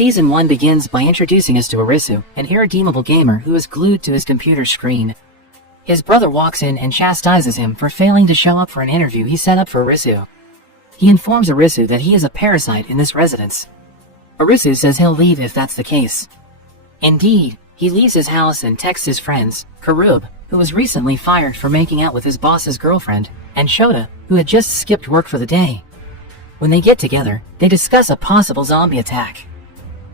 Season 1 begins by introducing us to Arisu, an irredeemable gamer who is glued to his computer screen. His brother walks in and chastises him for failing to show up for an interview he set up for Arisu. He informs Arisu that he is a parasite in this residence. Arisu says he'll leave if that's the case. Indeed, he leaves his house and texts his friends, Karub, who was recently fired for making out with his boss's girlfriend, and Shota, who had just skipped work for the day. When they get together, they discuss a possible zombie attack.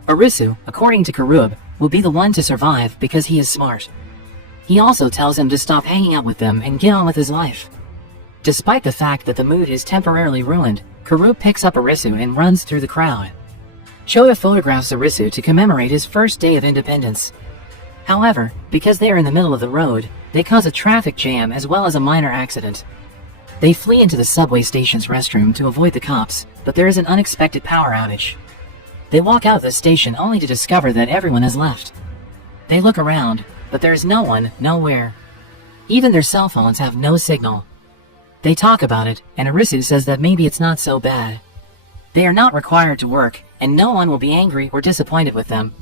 Arisu, according to Karub, will be the one to survive because he is smart. He also tells him to stop hanging out with them and get on with his life. Despite the fact that the mood is temporarily ruined, Karub picks up Arisu and runs through the crowd. Shota photographs Arisu to commemorate his first day of independence. However, because they are in the middle of the road, they cause a traffic jam as well as a minor accident. They flee into the subway station's restroom to avoid the cops, but there is an unexpected power outage. They walk out of the station only to discover that everyone has left. They look around, but there is no one, nowhere. Even their cell phones have no signal. They talk about it, and Arisu says that maybe it's not so bad. They are not required to work, and no one will be angry or disappointed with them.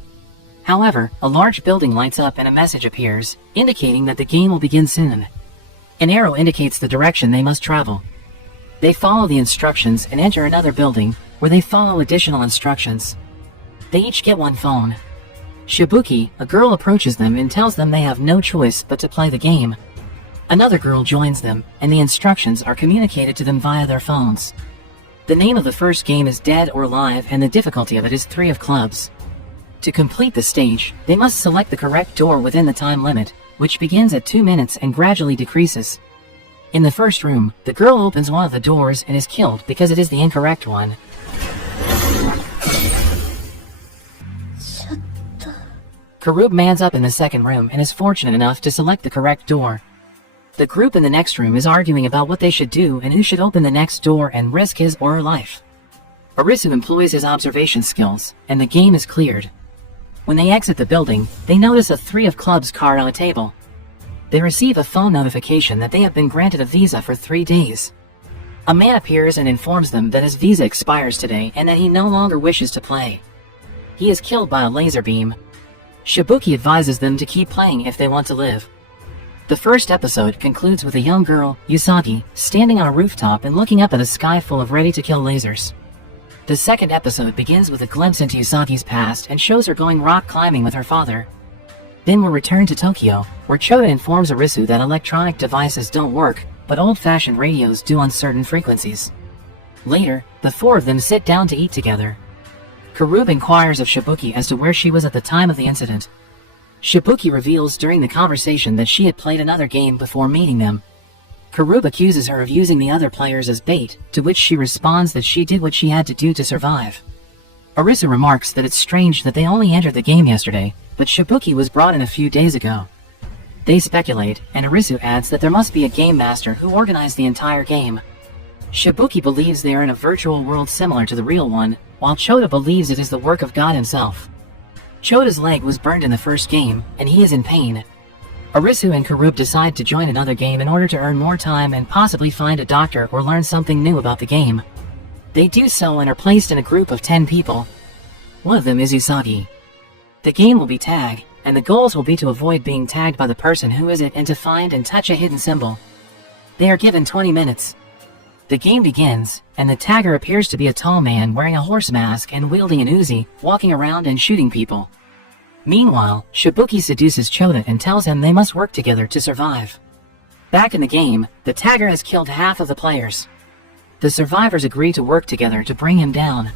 However, a large building lights up and a message appears, indicating that the game will begin soon. An arrow indicates the direction they must travel. They follow the instructions and enter another building, where they follow additional instructions. They each get one phone. Shibuki, a girl, approaches them and tells them they have no choice but to play the game. Another girl joins them, and the instructions are communicated to them via their phones. The name of the first game is Dead or Alive, and the difficulty of it is 3 of clubs. To complete the stage, they must select the correct door within the time limit, which begins at 2 minutes and gradually decreases. In the first room, the girl opens one of the doors and is killed because it is the incorrect one. Karub mans up in the second room and is fortunate enough to select the correct door. The group in the next room is arguing about what they should do and who should open the next door and risk his or her life. Arisu employs his observation skills, and the game is cleared. When they exit the building, they notice a 3 of clubs card on a table. They receive a phone notification that they have been granted a visa for 3 days. A man appears and informs them that his visa expires today and that he no longer wishes to play. He is killed by a laser beam. Shibuki advises them to keep playing if they want to live. The first episode concludes with a young girl, Usagi, standing on a rooftop and looking up at a sky full of ready-to-kill lasers. The second episode begins with a glimpse into Usagi's past and shows her going rock climbing with her father. Then we'll return to Tokyo, where Chota informs Arisu that electronic devices don't work, but old-fashioned radios do on certain frequencies. Later, the 4 of them sit down to eat together. Karub inquires of Shibuki as to where she was at the time of the incident. Shibuki reveals during the conversation that she had played another game before meeting them. Karub accuses her of using the other players as bait, to which she responds that she did what she had to do to survive. Arisu remarks that it's strange that they only entered the game yesterday, but Shibuki was brought in a few days ago. They speculate, and Arisu adds that there must be a game master who organized the entire game. Shibuki believes they are in a virtual world similar to the real one, while Chota believes it is the work of God himself. Chota's leg was burned in the first game, and he is in pain. Arisu and Karub decide to join another game in order to earn more time and possibly find a doctor or learn something new about the game. They do so and are placed in a group of 10 people. One of them is Usagi. The game will be tag, and the goals will be to avoid being tagged by the person who is it and to find and touch a hidden symbol. They are given 20 minutes. The game begins, and the tagger appears to be a tall man wearing a horse mask and wielding an Uzi, walking around and shooting people. Meanwhile, Shibuki seduces Chota and tells him they must work together to survive. Back in the game, the tagger has killed half of the players. The survivors agree to work together to bring him down.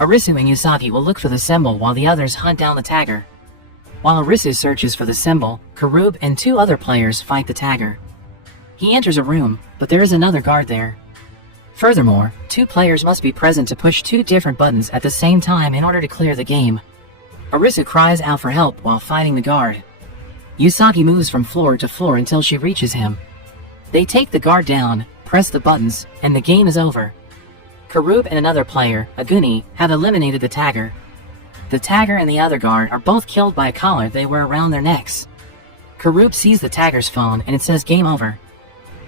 Arisu and Usagi will look for the symbol while the others hunt down the tagger. While Arisu searches for the symbol, Karub and 2 other players fight the tagger. He enters a room, but there is another guard there. Furthermore, 2 players must be present to push 2 different buttons at the same time in order to clear the game. Arisu cries out for help while fighting the guard. Usagi moves from floor to floor until she reaches him. They take the guard down, press the buttons, and the game is over. Karub and another player, Aguni, have eliminated the tagger. The tagger and the other guard are both killed by a collar they wear around their necks. Karub sees the tagger's phone and it says game over.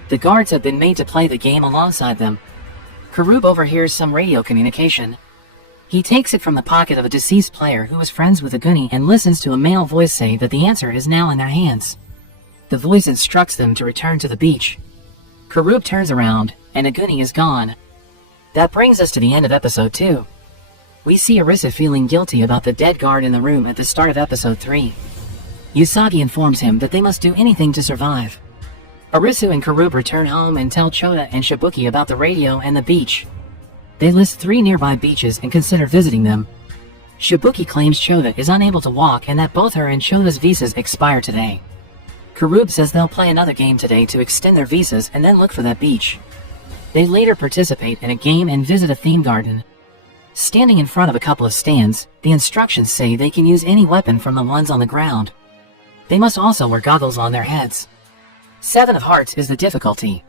The guards have been made to play the game alongside them. Karub overhears some radio communication. He takes it from the pocket of a deceased player who was friends with Aguni and listens to a male voice say that the answer is now in their hands. The voice instructs them to return to the beach. Karub turns around, and Aguni is gone. That brings us to the end of episode 2. We see Arisu feeling guilty about the dead guard in the room at the start of episode 3. Usagi informs him that they must do anything to survive. Arisu and Karub return home and tell Chota and Shibuki about the radio and the beach. They list 3 nearby beaches and consider visiting them. Shibuki claims Chota is unable to walk and that both her and Chota's visas expire today. Karub says they'll play another game today to extend their visas and then look for that beach. They later participate in a game and visit a theme garden. Standing in front of a couple of stands, the instructions say they can use any weapon from the ones on the ground. They must also wear goggles on their heads. 7 of hearts is the difficulty.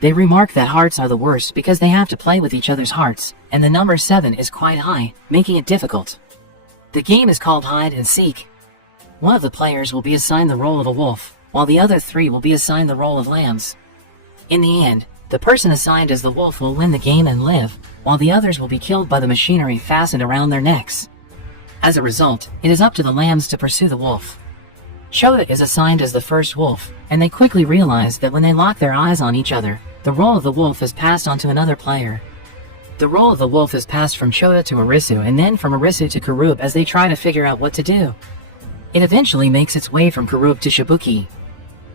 They remark that hearts are the worst because they have to play with each other's hearts, and the number 7 is quite high, making it difficult. The game is called hide and seek. One of the players will be assigned the role of a wolf, while the other 3 will be assigned the role of lambs. In the end, the person assigned as the wolf will win the game and live, while the others will be killed by the machinery fastened around their necks. As a result, it is up to the lambs to pursue the wolf. Chota is assigned as the first wolf, and they quickly realize that when they lock their eyes on each other, the role of the wolf is passed on to another player. The role of the wolf is passed from Chota to Arisu and then from Arisu to Karub as they try to figure out what to do. It eventually makes its way from Karub to Shibuki.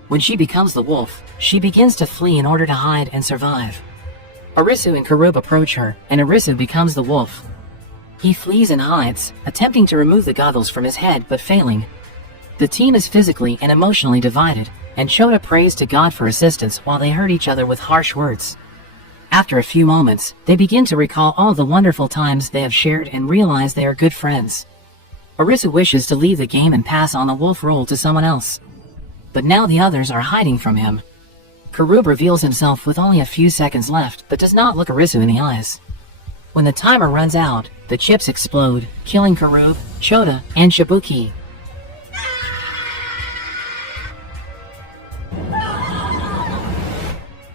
When she becomes the wolf, she begins to flee in order to hide and survive. Arisu and Karub approach her, and Arisu becomes the wolf. He flees and hides, attempting to remove the goggles from his head but failing. The team is physically and emotionally divided, and Chota prays to God for assistance while they hurt each other with harsh words. After a few moments, they begin to recall all the wonderful times they have shared and realize they are good friends. Arisu wishes to leave the game and pass on the wolf role to someone else. But now the others are hiding from him. Karub reveals himself with only a few seconds left, but does not look Arisu in the eyes. When the timer runs out, the chips explode, killing Karub, Chota, and Shibuki.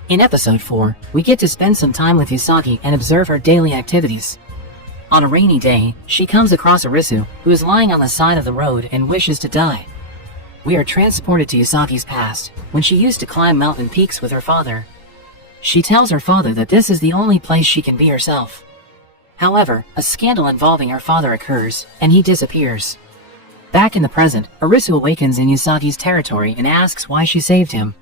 In episode 4, we get to spend some time with Usagi and observe her daily activities. On a rainy day, she comes across Arisu, who is lying on the side of the road and wishes to die. We are transported to Usagi's past, when she used to climb mountain peaks with her father. She tells her father that this is the only place she can be herself. However, a scandal involving her father occurs, and he disappears. Back in the present, Arisu awakens in Usagi's territory and asks why she saved him.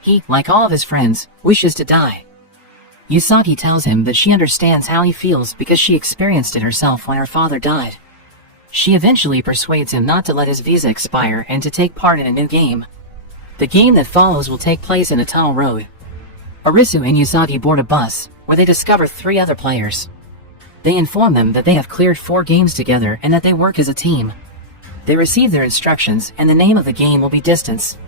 He, like all of his friends, wishes to die. Usagi tells him that she understands how he feels because she experienced it herself when her father died. She eventually persuades him not to let his visa expire and to take part in a new game. The game that follows will take place in a tunnel road. Arisu and Usagi board a bus, where they discover 3 other players. They inform them that they have cleared 4 games together and that they work as a team. They receive their instructions, and the name of the game will be Distance.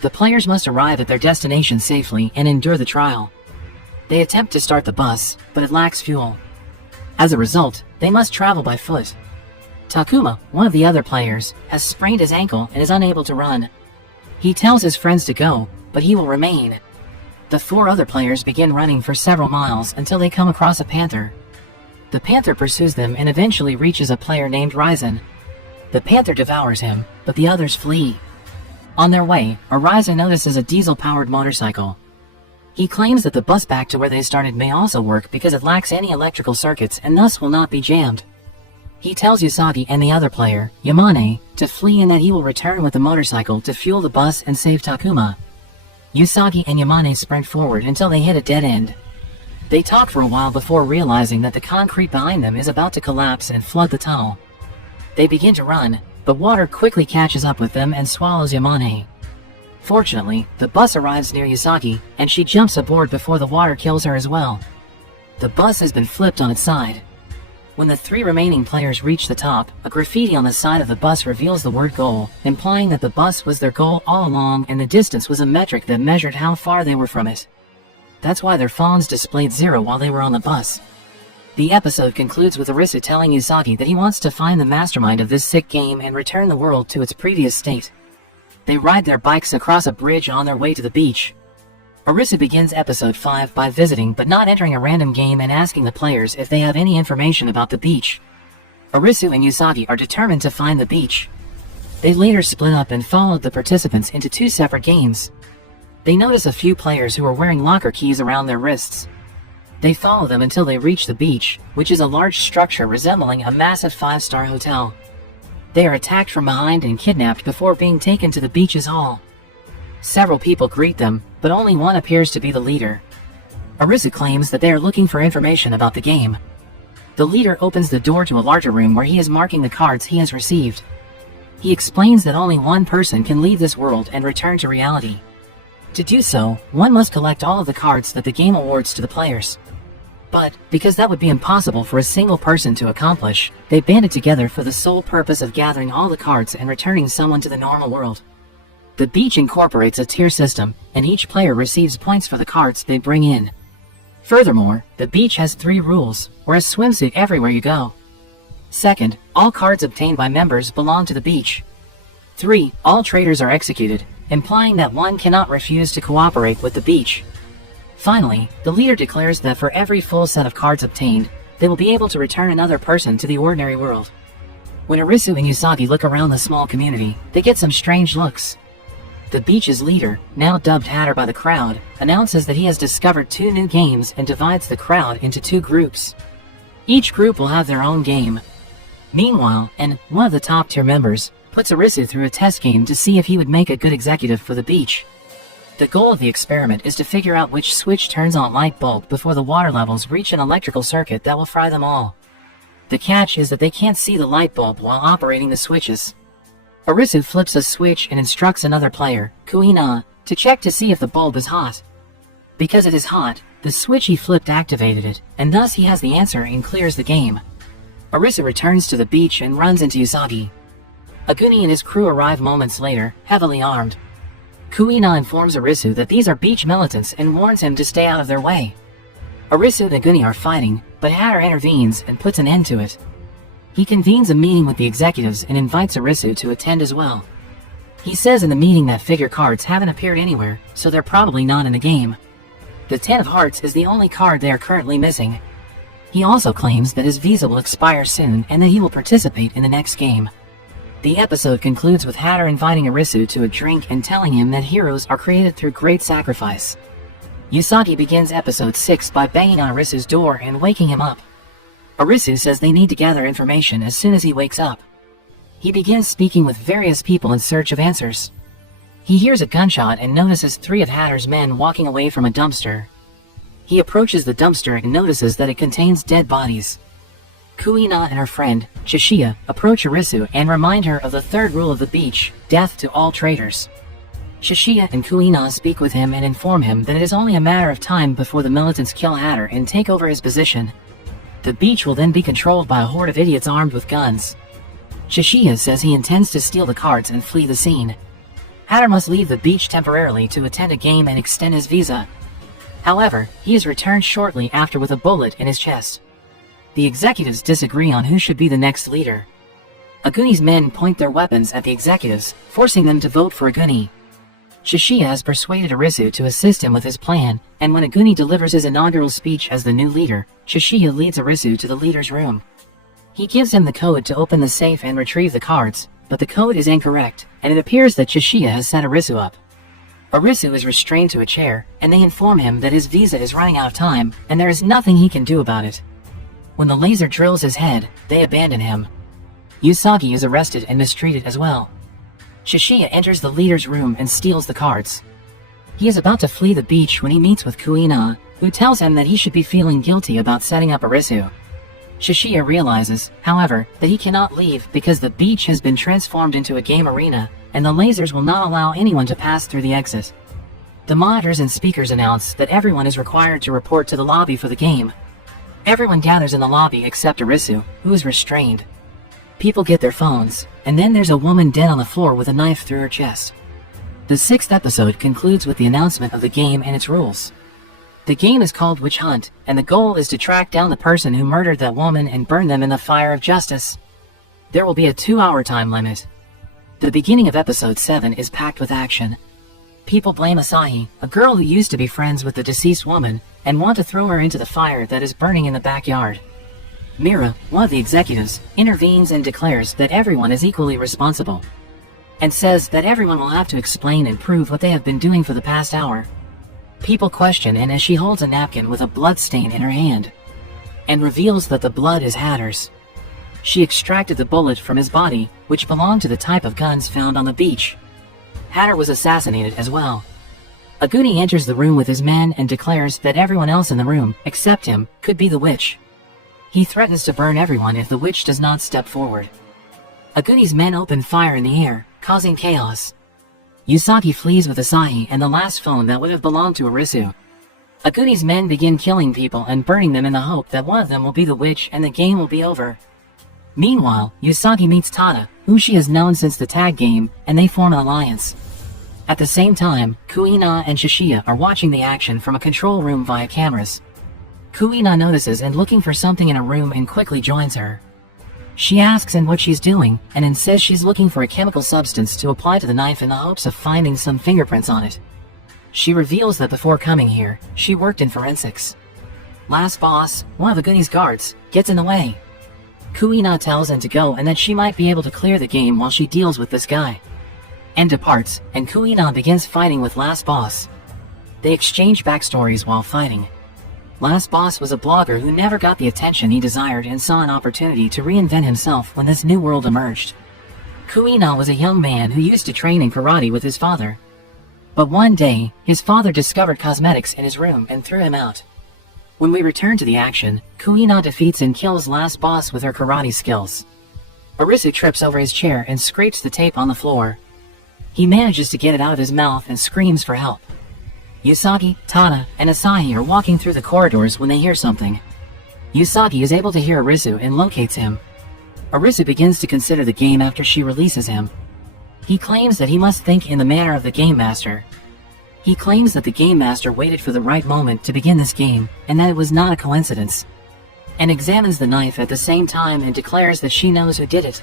The players must arrive at their destination safely and endure the trial. They attempt to start the bus, but it lacks fuel. As a result, they must travel by foot. Takuma, one of the other players, has sprained his ankle and is unable to run. He tells his friends to go, but he will remain. The 4 other players begin running for several miles until they come across a panther. The panther pursues them and eventually reaches a player named Ryzen. The panther devours him, but the others flee. On their way, Arisu notices a diesel-powered motorcycle. He claims that the bus back to where they started may also work because it lacks any electrical circuits and thus will not be jammed. He tells Usagi and the other player, Yamane, to flee and that he will return with the motorcycle to fuel the bus and save Takuma. Usagi and Yamane sprint forward until they hit a dead end. They talk for a while before realizing that the concrete behind them is about to collapse and flood the tunnel. They begin to run, but water quickly catches up with them and swallows Yamane. Fortunately, the bus arrives near Usagi, and she jumps aboard before the water kills her as well. The bus has been flipped on its side. When the 3 remaining players reach the top, a graffiti on the side of the bus reveals the word goal, implying that the bus was their goal all along and the distance was a metric that measured how far they were from it. That's why their phones displayed 0 while they were on the bus. The episode concludes with Arisu telling Usagi that he wants to find the mastermind of this sick game and return the world to its previous state. They ride their bikes across a bridge on their way to the beach. Arisu begins episode 5 by visiting but not entering a random game and asking the players if they have any information about the beach. Arisu and Usagi are determined to find the beach. They later split up and followed the participants into 2 separate games. They notice a few players who are wearing locker keys around their wrists. They follow them until they reach the beach, which is a large structure resembling a massive 5-star hotel. They are attacked from behind and kidnapped before being taken to the beach's hall. Several people greet them, but only one appears to be the leader. Arisu claims that they are looking for information about the game. The leader opens the door to a larger room where he is marking the cards he has received. He explains that only one person can leave this world and return to reality. To do so, one must collect all of the cards that the game awards to the players. But, because that would be impossible for a single person to accomplish, they banded together for the sole purpose of gathering all the cards and returning someone to the normal world. The beach incorporates a tier system, and each player receives points for the cards they bring in. Furthermore, the beach has 3 rules, wear a swimsuit everywhere you go. Second, all cards obtained by members belong to the beach. 3, all traitors are executed, implying that one cannot refuse to cooperate with the beach. Finally, the leader declares that for every full set of cards obtained, they will be able to return another person to the ordinary world. When Arisu and Usagi look around the small community, they get some strange looks. The beach's leader, now dubbed Hatter by the crowd, announces that he has discovered 2 new games and divides the crowd into 2 groups. Each group will have their own game. Meanwhile, one of the top-tier members puts Arisu through a test game to see if he would make a good executive for the beach. The goal of the experiment is to figure out which switch turns on light bulb before the water levels reach an electrical circuit that will fry them all. The catch is that they can't see the light bulb while operating the switches. Arisu flips a switch and instructs another player, Kuina, to check to see if the bulb is hot. Because it is hot, the switch he flipped activated it, and thus he has the answer and clears the game. Arisu returns to the beach and runs into Usagi. Aguni and his crew arrive moments later, heavily armed. Kuina informs Arisu that these are beach militants and warns him to stay out of their way. Arisu and Aguni are fighting, but Hatter intervenes and puts an end to it. He convenes a meeting with the executives and invites Arisu to attend as well. He says in the meeting that figure cards haven't appeared anywhere, so they're probably not in the game. The 10 of Hearts is the only card they are currently missing. He also claims that his visa will expire soon and that he will participate in the next game. The episode concludes with Hatter inviting Arisu to a drink and telling him that heroes are created through great sacrifice. Usagi begins episode 6 by banging on Arisu's door and waking him up. Arisu says they need to gather information as soon as he wakes up. He begins speaking with various people in search of answers. He hears a gunshot and notices 3 of Hatter's men walking away from a dumpster. He approaches the dumpster and notices that it contains dead bodies. Kuina and her friend, Chishiya, approach Arisu and remind her of the 3rd rule of the beach, death to all traitors. Chishiya and Kuina speak with him and inform him that it is only a matter of time before the militants kill Hatter and take over his position. The beach will then be controlled by a horde of idiots armed with guns. Chishiya says he intends to steal the cards and flee the scene. Hatter must leave the beach temporarily to attend a game and extend his visa. However, he is returned shortly after with a bullet in his chest. The executives disagree on who should be the next leader. Aguni's men point their weapons at the executives, forcing them to vote for Aguni. Chishiya has persuaded Arisu to assist him with his plan, and when Aguni delivers his inaugural speech as the new leader, Chishiya leads Arisu to the leader's room. He gives him the code to open the safe and retrieve the cards, but the code is incorrect, and it appears that Chishiya has set Arisu up. Arisu is restrained to a chair, and they inform him that his visa is running out of time, and there is nothing he can do about it. When the laser drills his head, they abandon him. Usagi is arrested and mistreated as well. Chishiya enters the leader's room and steals the cards. He is about to flee the beach when he meets with Kuina, who tells him that he should be feeling guilty about setting up Arisu. Chishiya realizes, however, that he cannot leave because the beach has been transformed into a game arena, and the lasers will not allow anyone to pass through the exit. The monitors and speakers announce that everyone is required to report to the lobby for the game. Everyone gathers in the lobby except Arisu, who is restrained. People get their phones, and then there's a woman dead on the floor with a knife through her chest. The 6th episode concludes with the announcement of the game and its rules. The game is called Witch Hunt, and the goal is to track down the person who murdered that woman and burn them in the fire of justice. There will be a 2-hour time limit. The beginning of episode 7 is packed with action. People blame Asahi, a girl who used to be friends with the deceased woman, and want to throw her into the fire that is burning in the backyard. Mira, one of the executives, intervenes and declares that everyone is equally responsible, and says that everyone will have to explain and prove what they have been doing for the past hour. People question, and as she holds a napkin with a blood stain in her hand, and reveals that the blood is Hatter's. She extracted the bullet from his body, which belonged to the type of guns found on the beach. Hatter was assassinated as well. Aguni enters the room with his men and declares that everyone else in the room, except him, could be the witch. He threatens to burn everyone if the witch does not step forward. Aguni's men open fire in the air, causing chaos. Usagi flees with Asahi and the last phone that would have belonged to Arisu. Aguni's men begin killing people and burning them in the hope that one of them will be the witch and the game will be over. Meanwhile, Usagi meets Tada, whom she has known since the tag game, and they form an alliance. At the same time, Kuina and Shishiya are watching the action from a control room via cameras. Kuina notices and looking for something in a room and quickly joins her. She asks him what she's doing, and then says she's looking for a chemical substance to apply to the knife in the hopes of finding some fingerprints on it. She reveals that before coming here, she worked in forensics. Last boss, one of Aguni's guards, gets in the way. Kuina tells him to go and that she might be able to clear the game while she deals with this guy, and departs, and Kuina begins fighting with Last Boss. They exchange backstories while fighting. Last Boss was a blogger who never got the attention he desired and saw an opportunity to reinvent himself when this new world emerged. Kuina was a young man who used to train in karate with his father. But one day, his father discovered cosmetics in his room and threw him out. When we return to the action, Kuina defeats and kills Last Boss with her karate skills. Arisu trips over his chair and scrapes the tape on the floor. He manages to get it out of his mouth and screams for help. Usagi, Tada, and Asahi are walking through the corridors when they hear something. Usagi is able to hear Arisu and locates him. Arisu begins to consider the game after she releases him. He claims that he must think in the manner of the Game Master. He claims that the Game Master waited for the right moment to begin this game, and that it was not a coincidence, and examines the knife at the same time and declares that she knows who did it.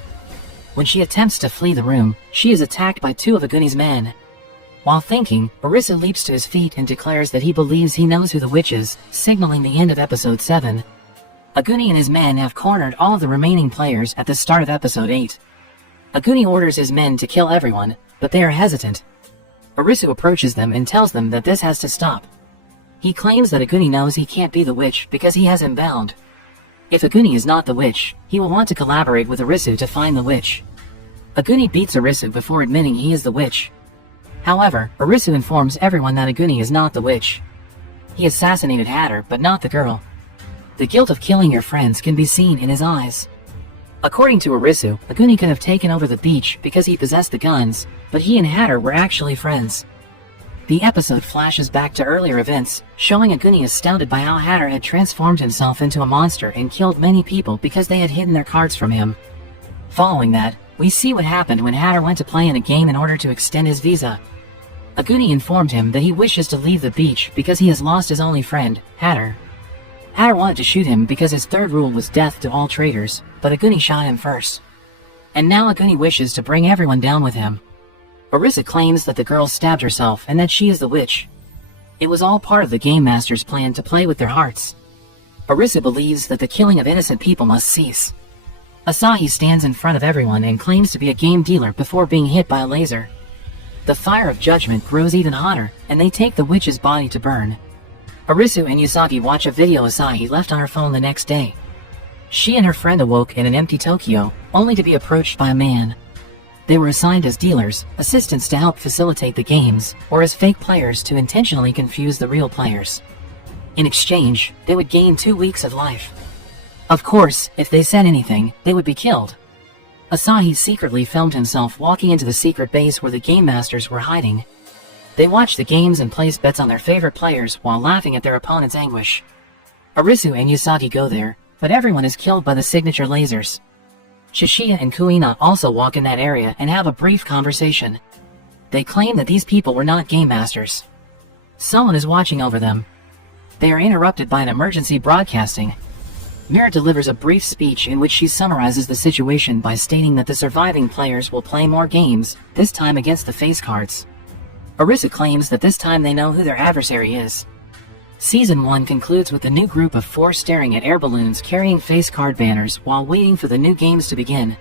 When she attempts to flee the room, she is attacked by two of Aguni's men. While thinking, Arisu leaps to his feet and declares that he believes he knows who the witch is, signaling the end of episode 7. Aguni and his men have cornered all of the remaining players at the start of episode 8. Aguni orders his men to kill everyone, but they are hesitant. Arisu approaches them and tells them that this has to stop. He claims that Aguni knows he can't be the witch because he has him bound. If Aguni is not the witch, he will want to collaborate with Arisu to find the witch. Aguni beats Arisu before admitting he is the witch. However, Arisu informs everyone that Aguni is not the witch. He assassinated Hatter, but not the girl. The guilt of killing your friends can be seen in his eyes. According to Arisu, Aguni could have taken over the beach because he possessed the guns, but he and Hatter were actually friends. The episode flashes back to earlier events, showing Aguni astounded by how Hatter had transformed himself into a monster and killed many people because they had hidden their cards from him. Following that, we see what happened when Hatter went to play in a game in order to extend his visa. Aguni informed him that he wishes to leave the beach because he has lost his only friend, Hatter. Hatter wanted to shoot him because his third rule was death to all traitors, but Aguni shot him first. And now Aguni wishes to bring everyone down with him. Arisu claims that the girl stabbed herself and that she is the witch. It was all part of the Game Master's plan to play with their hearts. Arisu believes that the killing of innocent people must cease. Asahi stands in front of everyone and claims to be a game dealer before being hit by a laser. The fire of judgment grows even hotter, and they take the witch's body to burn. Arisu and Usagi watch a video Asahi left on her phone the next day. She and her friend awoke in an empty Tokyo, only to be approached by a man. They were assigned as dealers, assistants to help facilitate the games, or as fake players to intentionally confuse the real players. In exchange, they would gain 2 weeks of life. Of course, if they said anything, they would be killed. Asahi secretly filmed himself walking into the secret base where the Game Masters were hiding. They watched the games and placed bets on their favorite players while laughing at their opponent's anguish. Arisu and Usagi go there, but everyone is killed by the signature lasers. Shishiya and Kuina also walk in that area and have a brief conversation. They claim that these people were not Game Masters. Someone is watching over them. They are interrupted by an emergency broadcasting. Mira delivers a brief speech in which she summarizes the situation by stating that the surviving players will play more games, this time against the face cards. Arisu claims that this time they know who their adversary is. Season 1 concludes with the new group of 4 staring at air balloons carrying face card banners while waiting for the new games to begin.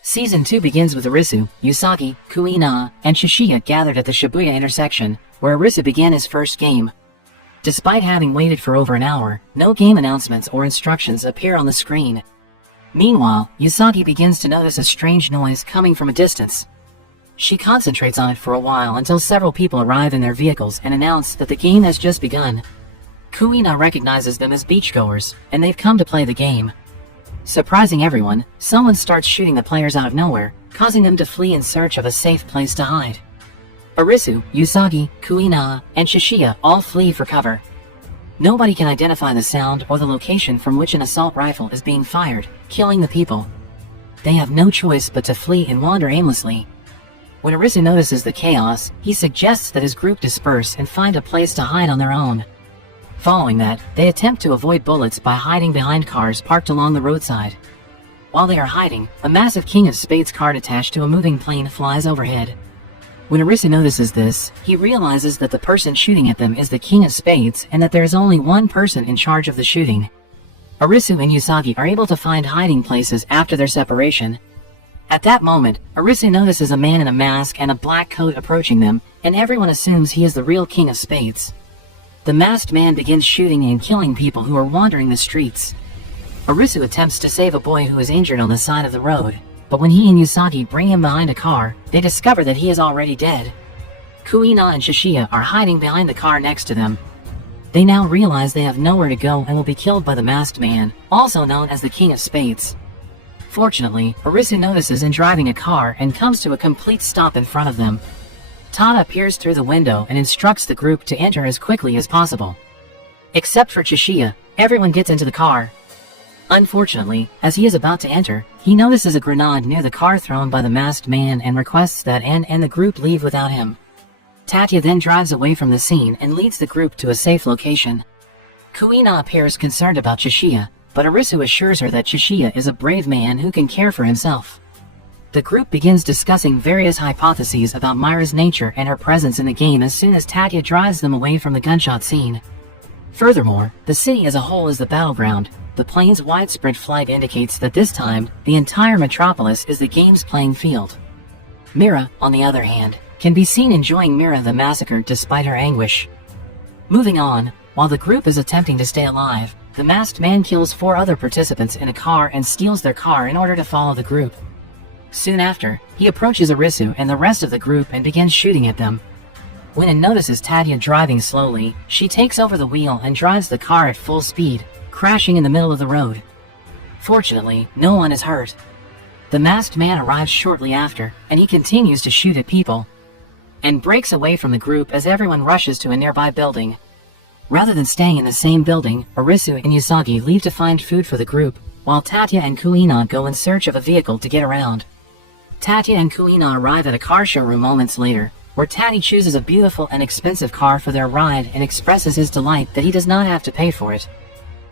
Season 2 begins with Arisu, Usagi, Kuina, and Shishiya gathered at the Shibuya intersection, where Arisu began his first game. Despite having waited for over an hour, no game announcements or instructions appear on the screen. Meanwhile, Usagi begins to notice a strange noise coming from a distance. She concentrates on it for a while until several people arrive in their vehicles and announce that the game has just begun. Kuina recognizes them as beachgoers, and they've come to play the game. Surprising everyone, someone starts shooting the players out of nowhere, causing them to flee in search of a safe place to hide. Arisu, Usagi, Kuina, and Shishiya all flee for cover. Nobody can identify the sound or the location from which an assault rifle is being fired, killing the people. They have no choice but to flee and wander aimlessly. When Arisu notices the chaos, he suggests that his group disperse and find a place to hide on their own. Following that, they attempt to avoid bullets by hiding behind cars parked along the roadside. While they are hiding, a massive King of Spades card attached to a moving plane flies overhead. When Arisu notices this, he realizes that the person shooting at them is the King of Spades and that there is only one person in charge of the shooting. Arisu and Usagi are able to find hiding places after their separation. At that moment, Arisu notices a man in a mask and a black coat approaching them, and everyone assumes he is the real King of Spades. The masked man begins shooting and killing people who are wandering the streets. Arisu attempts to save a boy who is injured on the side of the road, but when he and Usagi bring him behind a car, they discover that he is already dead. Kuina and Shishiya are hiding behind the car next to them. They now realize they have nowhere to go and will be killed by the masked man, also known as the King of Spades. Fortunately, Arisu notices in driving a car and comes to a complete stop in front of them. Tada peers through the window and instructs the group to enter as quickly as possible. Except for Shishiya, everyone gets into the car. Unfortunately, as he is about to enter, he notices a grenade near the car thrown by the masked man and requests that N and the group leave without him. Tatya then drives away from the scene and leads the group to a safe location. Kuina appears concerned about Shishiya, but Arisu assures her that Shishiya is a brave man who can care for himself. The group begins discussing various hypotheses about Myra's nature and her presence in the game as soon as Tatya drives them away from the gunshot scene. Furthermore, the city as a whole is the battleground. The plane's widespread flight indicates that this time, the entire metropolis is the game's playing field. Mira, on the other hand, can be seen enjoying Mira the massacre despite her anguish. Moving on, while the group is attempting to stay alive, the masked man kills 4 other participants in a car and steals their car in order to follow the group. Soon after, he approaches Arisu and the rest of the group and begins shooting at them. When it notices Tatya driving slowly, she takes over the wheel and drives the car at full speed, crashing in the middle of the road. Fortunately, no one is hurt. The masked man arrives shortly after, and he continues to shoot at people, and breaks away from the group as everyone rushes to a nearby building. Rather than staying in the same building, Arisu and Usagi leave to find food for the group, while Tatya and Kuina go in search of a vehicle to get around. Tatya and Kuina arrive at a car showroom moments later, where Tatty chooses a beautiful and expensive car for their ride and expresses his delight that he does not have to pay for it.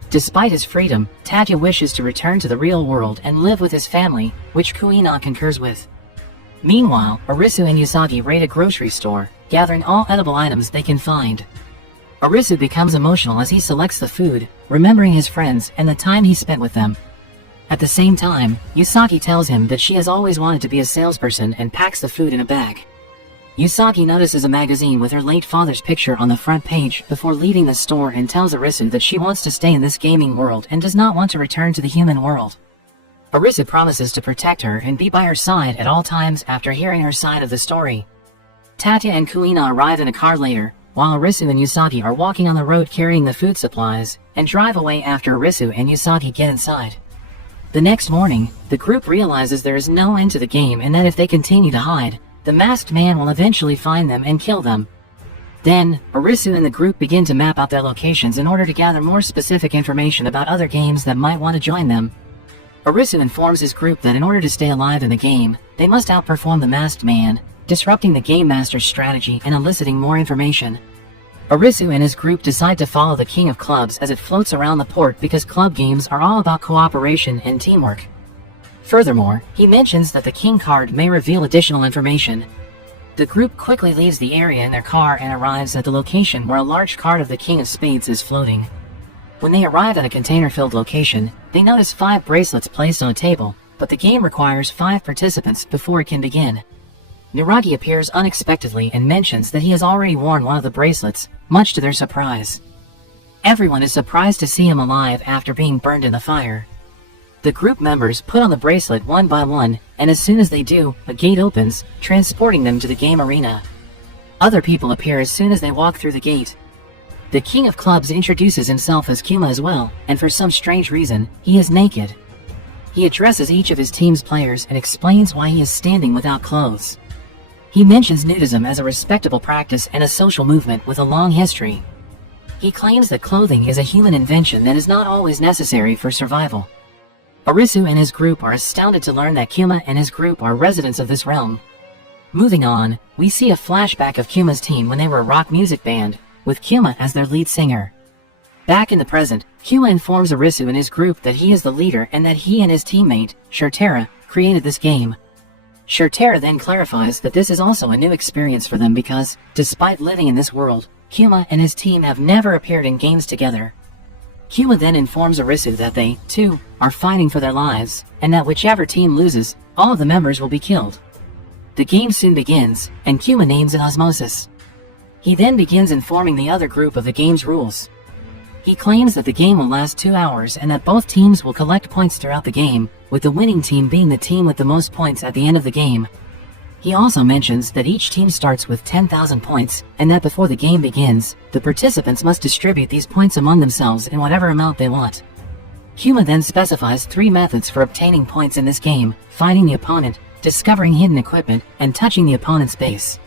Despite his freedom, Tatya wishes to return to the real world and live with his family, which Kuina concurs with. Meanwhile, Arisu and Usagi raid a grocery store, gathering all edible items they can find. Arisu becomes emotional as he selects the food, remembering his friends and the time he spent with them. At the same time, Usagi tells him that she has always wanted to be a salesperson and packs the food in a bag. Usagi notices a magazine with her late father's picture on the front page before leaving the store and tells Arisu that she wants to stay in this gaming world and does not want to return to the human world. Arisu promises to protect her and be by her side at all times after hearing her side of the story. Tatya and Kuina arrive in a car later, while Arisu and Usagi are walking on the road carrying the food supplies, and drive away after Arisu and Usagi get inside. The next morning, the group realizes there is no end to the game and that if they continue to hide, the masked man will eventually find them and kill them. Then, Arisu and the group begin to map out their locations in order to gather more specific information about other games that might want to join them. Arisu informs his group that in order to stay alive in the game, they must outperform the masked man, disrupting the game master's strategy and eliciting more information. Arisu and his group decide to follow the King of Clubs as it floats around the port because club games are all about cooperation and teamwork. Furthermore, he mentions that the King card may reveal additional information. The group quickly leaves the area in their car and arrives at the location where a large card of the King of Spades is floating. When they arrive at a container-filled location, they notice 5 bracelets placed on a table, but the game requires 5 participants before it can begin. Nuragi appears unexpectedly and mentions that he has already worn one of the bracelets, much to their surprise. Everyone is surprised to see him alive after being burned in the fire. The group members put on the bracelet one by one, and as soon as they do, a gate opens, transporting them to the game arena. Other people appear as soon as they walk through the gate. The King of Clubs introduces himself as Kuma as well, and for some strange reason, he is naked. He addresses each of his team's players and explains why he is standing without clothes. He mentions nudism as a respectable practice and a social movement with a long history. He claims that clothing is a human invention that is not always necessary for survival. Arisu and his group are astounded to learn that Kuma and his group are residents of this realm. Moving on, we see a flashback of Kuma's team when they were a rock music band, with Kuma as their lead singer. Back in the present, Kuma informs Arisu and his group that he is the leader and that he and his teammate, Shuntaro, created this game. Shuntaro then clarifies that this is also a new experience for them because, despite living in this world, Kuma and his team have never appeared in games together. Kuma then informs Arisu that they, too, are fighting for their lives, and that whichever team loses, all of the members will be killed. The game soon begins, and Kuma names it Osmosis. He then begins informing the other group of the game's rules. He claims that the game will last 2 hours and that both teams will collect points throughout the game, with the winning team being the team with the most points at the end of the game. He also mentions that each team starts with 10,000 points, and that before the game begins, the participants must distribute these points among themselves in whatever amount they want. Kuma then specifies 3 methods for obtaining points in this game: fighting the opponent, discovering hidden equipment, and touching the opponent's base.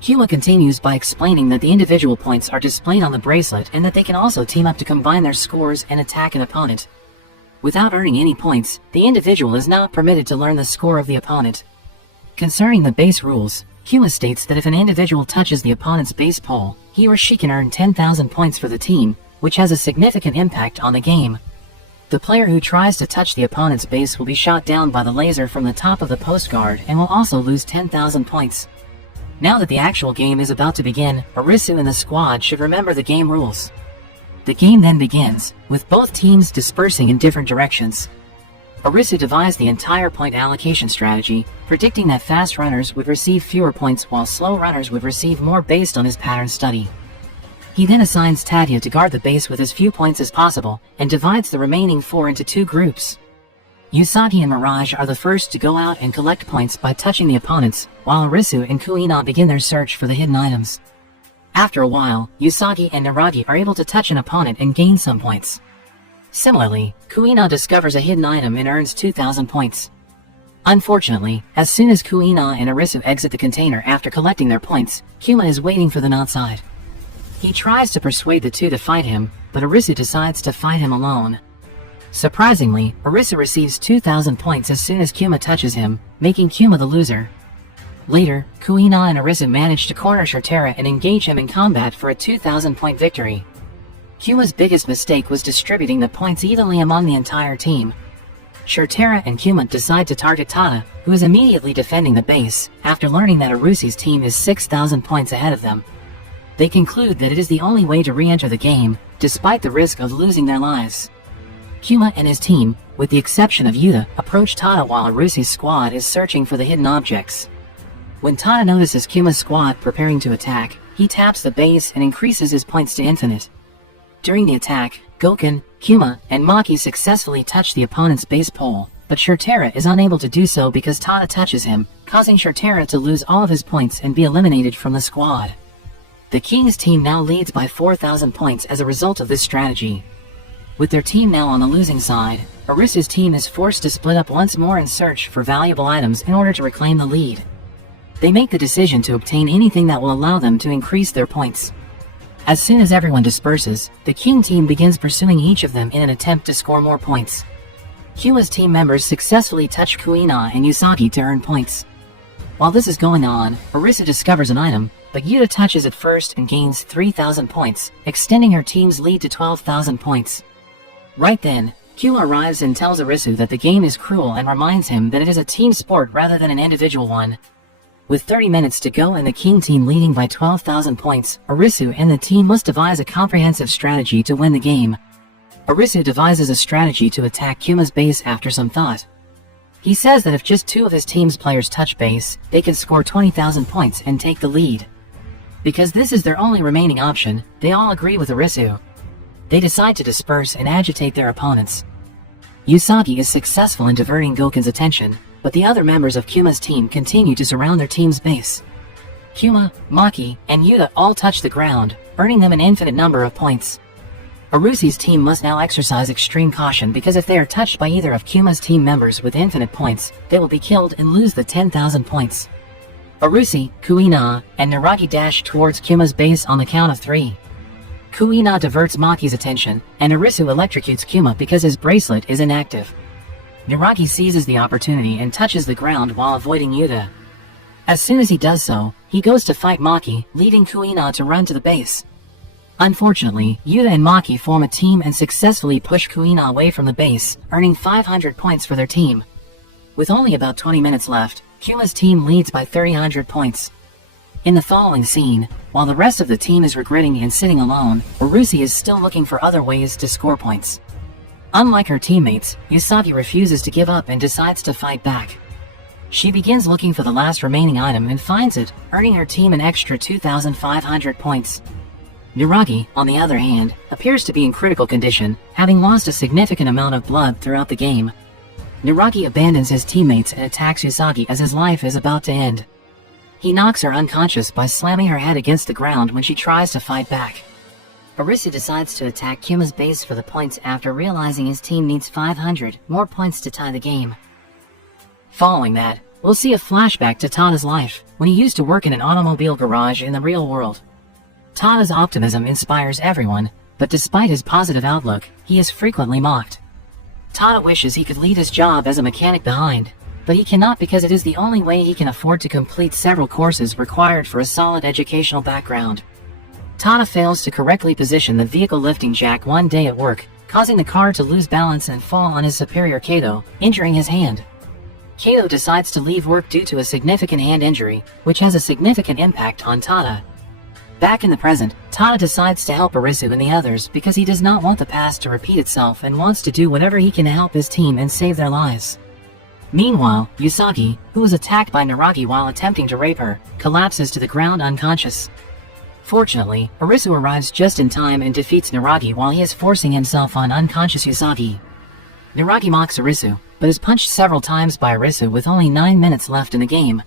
Kuma continues by explaining that the individual points are displayed on the bracelet and that they can also team up to combine their scores and attack an opponent. Without earning any points, the individual is not permitted to learn the score of the opponent. Concerning the base rules, Kuma states that if an individual touches the opponent's base pole, he or she can earn 10,000 points for the team, which has a significant impact on the game. The player who tries to touch the opponent's base will be shot down by the laser from the top of the postcard and will also lose 10,000 points. Now that the actual game is about to begin, Arisu and the squad should remember the game rules. The game then begins, with both teams dispersing in different directions. Arisu devised the entire point allocation strategy, predicting that fast runners would receive fewer points while slow runners would receive more based on his pattern study. He then assigns Tadya to guard the base with as few points as possible, and divides the remaining 4 into 2 groups. Usagi and Mirage are the first to go out and collect points by touching the opponents, while Arisu and Kuina begin their search for the hidden items. After a while, Usagi and Nuragi are able to touch an opponent and gain some points. Similarly, Kuina discovers a hidden item and earns 2,000 points. Unfortunately, as soon as Kuina and Arisu exit the container after collecting their points, Kuma is waiting for them outside. He tries to persuade the two to fight him, but Arisu decides to fight him alone. Surprisingly, Arisu receives 2,000 points as soon as Kuma touches him, making Kuma the loser. Later, Kuina and Arisu manage to corner Shuntaro and engage him in combat for a 2,000 point victory. Kuma's biggest mistake was distributing the points evenly among the entire team. Shuntaro and Kuma decide to target Tada, who is immediately defending the base, after learning that Arusi's team is 6,000 points ahead of them. They conclude that it is the only way to re-enter the game, despite the risk of losing their lives. Kuma and his team, with the exception of Yuta, approach Tada while Arusi's squad is searching for the hidden objects. When Tada notices Kuma's squad preparing to attack, he taps the base and increases his points to infinite. During the attack, Goken, Kuma, and Maki successfully touch the opponent's base pole, but Shuntaro is unable to do so because Tada touches him, causing Shuntaro to lose all of his points and be eliminated from the squad. The King's team now leads by 4,000 points as a result of this strategy. With their team now on the losing side, Arisu's team is forced to split up once more and search for valuable items in order to reclaim the lead. They make the decision to obtain anything that will allow them to increase their points. As soon as everyone disperses, the King team begins pursuing each of them in an attempt to score more points. Kuma's team members successfully touch Kuina and Usagi to earn points. While this is going on, Arisu discovers an item, but Yuta touches it first and gains 3,000 points, extending her team's lead to 12,000 points. Right then, Kuma arrives and tells Arisu that the game is cruel and reminds him that it is a team sport rather than an individual one. With 30 minutes to go and the King team leading by 12,000 points, Arisu and the team must devise a comprehensive strategy to win the game. Arisu devises a strategy to attack Kuma's base after some thought. He says that if just 2 of his team's players touch base, they can score 20,000 points and take the lead. Because this is their only remaining option, they all agree with Arisu. They decide to disperse and agitate their opponents. Usagi is successful in diverting Goken's attention, but the other members of Kuma's team continue to surround their team's base. Kuma, Maki, and Yuta all touch the ground, earning them an infinite number of points. Arusi's team must now exercise extreme caution because if they are touched by either of Kuma's team members with infinite points, they will be killed and lose the 10,000 points. Arusi, Kuina, and Naragi dash towards Kuma's base on the count of 3. Kuina diverts Maki's attention, and Arisu electrocutes Kuma because his bracelet is inactive. Naragi seizes the opportunity and touches the ground while avoiding Yuta. As soon as he does so, he goes to fight Maki, leading Kuina to run to the base. Unfortunately, Yuta and Maki form a team and successfully push Kuina away from the base, earning 500 points for their team. With only about 20 minutes left, Kuma's team leads by 300 points. In the following scene, while the rest of the team is regretting and sitting alone, Arusi is still looking for other ways to score points. Unlike her teammates, Usagi refuses to give up and decides to fight back. She begins looking for the last remaining item and finds it, earning her team an extra 2,500 points. Naragi, on the other hand, appears to be in critical condition, having lost a significant amount of blood throughout the game. Naragi abandons his teammates and attacks Usagi as his life is about to end. He knocks her unconscious by slamming her head against the ground when she tries to fight back. Arisu decides to attack Kuma's base for the points after realizing his team needs 500 more points to tie the game. Following that, we'll see a flashback to Tada's life, when he used to work in an automobile garage in the real world. Tada's optimism inspires everyone, but despite his positive outlook, he is frequently mocked. Tada wishes he could leave his job as a mechanic behind, but he cannot because it is the only way he can afford to complete several courses required for a solid educational background. Tada fails to correctly position the vehicle lifting jack one day at work, causing the car to lose balance and fall on his superior Kato, injuring his hand. Kato decides to leave work due to a significant hand injury, which has a significant impact on Tada. Back in the present, Tada decides to help Arisu and the others because he does not want the past to repeat itself and wants to do whatever he can to help his team and save their lives. Meanwhile, Usagi, who was attacked by Naragi while attempting to rape her, collapses to the ground unconscious. Fortunately, Arisu arrives just in time and defeats Naragi while he is forcing himself on unconscious Usagi. Naragi mocks Arisu, but is punched several times by Arisu with only 9 minutes left in the game.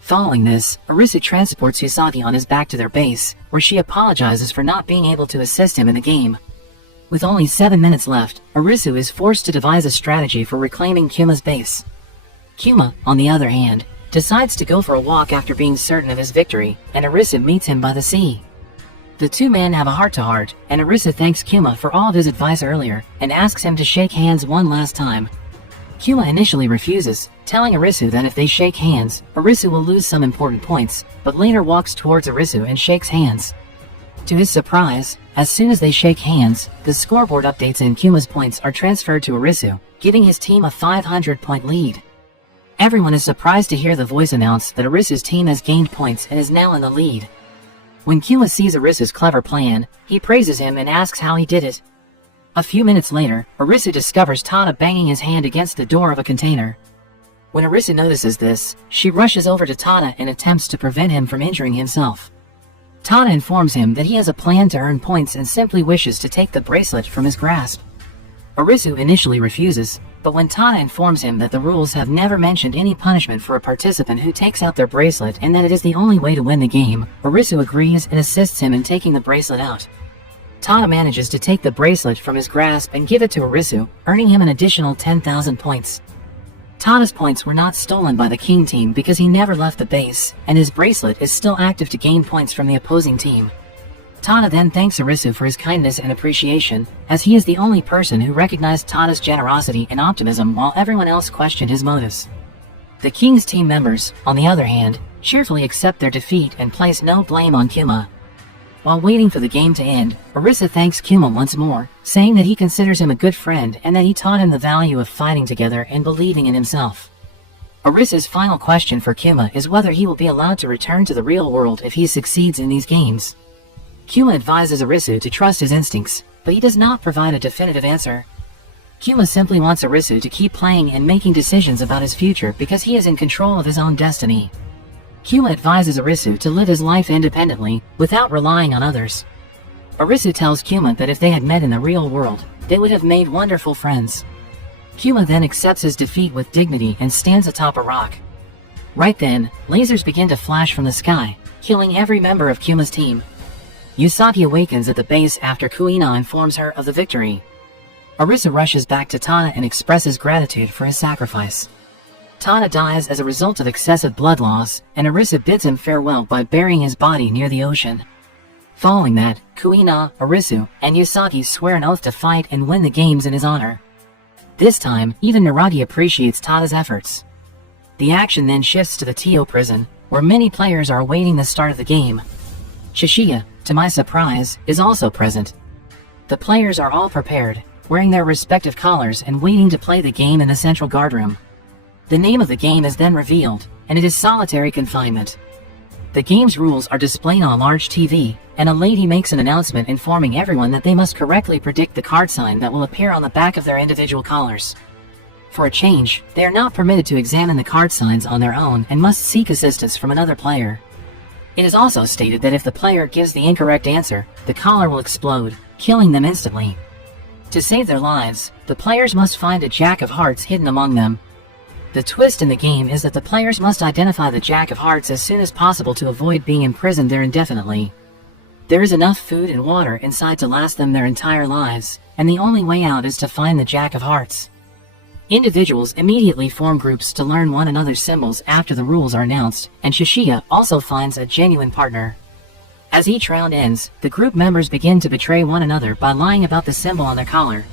Following this, Arisu transports Usagi on his back to their base, where she apologizes for not being able to assist him in the game. With only 7 minutes left, Arisu is forced to devise a strategy for reclaiming Kuma's base. Kuma, on the other hand, decides to go for a walk after being certain of his victory, and Arisu meets him by the sea. The two men have a heart-to-heart, and Arisu thanks Kuma for all of his advice earlier, and asks him to shake hands one last time. Kuma initially refuses, telling Arisu that if they shake hands, Arisu will lose some important points, but later walks towards Arisu and shakes hands. To his surprise, as soon as they shake hands, the scoreboard updates and Kuma's points are transferred to Arisu, giving his team a 500-point lead. Everyone is surprised to hear the voice announce that Arisu's team has gained points and is now in the lead. When Kuma sees Arisu's clever plan, he praises him and asks how he did it. A few minutes later, Arisu discovers Tada banging his hand against the door of a container. When Arisu notices this, she rushes over to Tada and attempts to prevent him from injuring himself. Tada informs him that he has a plan to earn points and simply wishes to take the bracelet from his grasp. Arisu initially refuses, but when Tada informs him that the rules have never mentioned any punishment for a participant who takes out their bracelet and that it is the only way to win the game, Arisu agrees and assists him in taking the bracelet out. Tada manages to take the bracelet from his grasp and give it to Arisu, earning him an additional 10,000 points. Tada's points were not stolen by the King team because he never left the base, and his bracelet is still active to gain points from the opposing team. Tada then thanks Arisu for his kindness and appreciation, as he is the only person who recognized Tada's generosity and optimism while everyone else questioned his motives. The King's team members, on the other hand, cheerfully accept their defeat and place no blame on Kuma. While waiting for the game to end, Arisu thanks Kuma once more, saying that he considers him a good friend and that he taught him the value of fighting together and believing in himself. Arisu's final question for Kuma is whether he will be allowed to return to the real world if he succeeds in these games. Kuma advises Arisu to trust his instincts, but he does not provide a definitive answer. Kuma simply wants Arisu to keep playing and making decisions about his future because he is in control of his own destiny. Kuma advises Arisu to live his life independently, without relying on others. Arisu tells Kuma that if they had met in the real world, they would have made wonderful friends. Kuma then accepts his defeat with dignity and stands atop a rock. Right then, lasers begin to flash from the sky, killing every member of Kuma's team. Usagi awakens at the base after Kuina informs her of the victory. Arisu rushes back to Tana and expresses gratitude for his sacrifice. Tana dies as a result of excessive blood loss, and Arisu bids him farewell by burying his body near the ocean. Following that, Kuina, Arisu, and Usagi swear an oath to fight and win the games in his honor. This time, even Naragi appreciates Tana's efforts. The action then shifts to the Tio prison, where many players are awaiting the start of the game. Shishiya, to my surprise, is also present. The players are all prepared, wearing their respective collars and waiting to play the game in the central guard room. The name of the game is then revealed, and it is solitary confinement. The game's rules are displayed on a large TV, and a lady makes an announcement informing everyone that they must correctly predict the card sign that will appear on the back of their individual collars. For a change, they are not permitted to examine the card signs on their own and must seek assistance from another player. It is also stated that if the player gives the incorrect answer, the collar will explode, killing them instantly. To save their lives, the players must find a Jack of Hearts hidden among them. The twist in the game is that the players must identify the Jack of Hearts as soon as possible to avoid being imprisoned there indefinitely. There is enough food and water inside to last them their entire lives, and the only way out is to find the Jack of Hearts. Individuals immediately form groups to learn one another's symbols after the rules are announced, and Shishiya also finds a genuine partner. As each round ends, the group members begin to betray one another by lying about the symbol on their collar.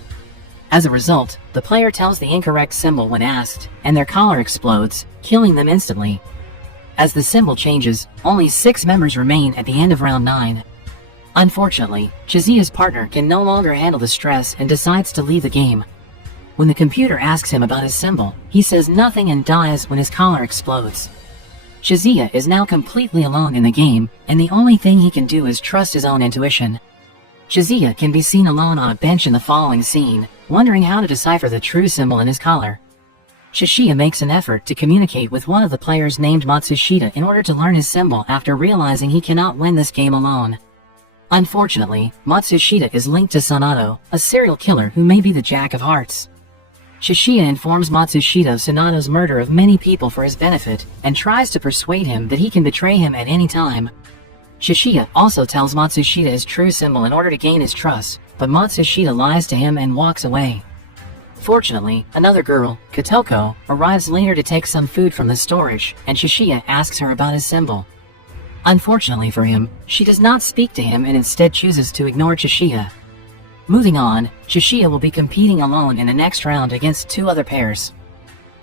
As a result, the player tells the incorrect symbol when asked, and their collar explodes, killing them instantly. As the symbol changes, only 6 members remain at the end of round 9. Unfortunately, Chizuya's partner can no longer handle the stress and decides to leave the game. When the computer asks him about his symbol, he says nothing and dies when his collar explodes. Chizuya is now completely alone in the game, and the only thing he can do is trust his own intuition. Chizuya can be seen alone on a bench in the following scene, wondering how to decipher the true symbol in his collar. Shishiya makes an effort to communicate with one of the players named Matsushita in order to learn his symbol after realizing he cannot win this game alone. Unfortunately, Matsushita is linked to Sanato, a serial killer who may be the Jack of Hearts. Shishiya informs Matsushita of Sanato's murder of many people for his benefit, and tries to persuade him that he can betray him at any time. Shishiya also tells Matsushita his true symbol in order to gain his trust, but Matsushita lies to him and walks away. Fortunately, another girl, Kotoko, arrives later to take some food from the storage, and Shishiya asks her about his symbol. Unfortunately for him, she does not speak to him and instead chooses to ignore Shishiya. Moving on, Shishiya will be competing alone in the next round against 2 other pairs.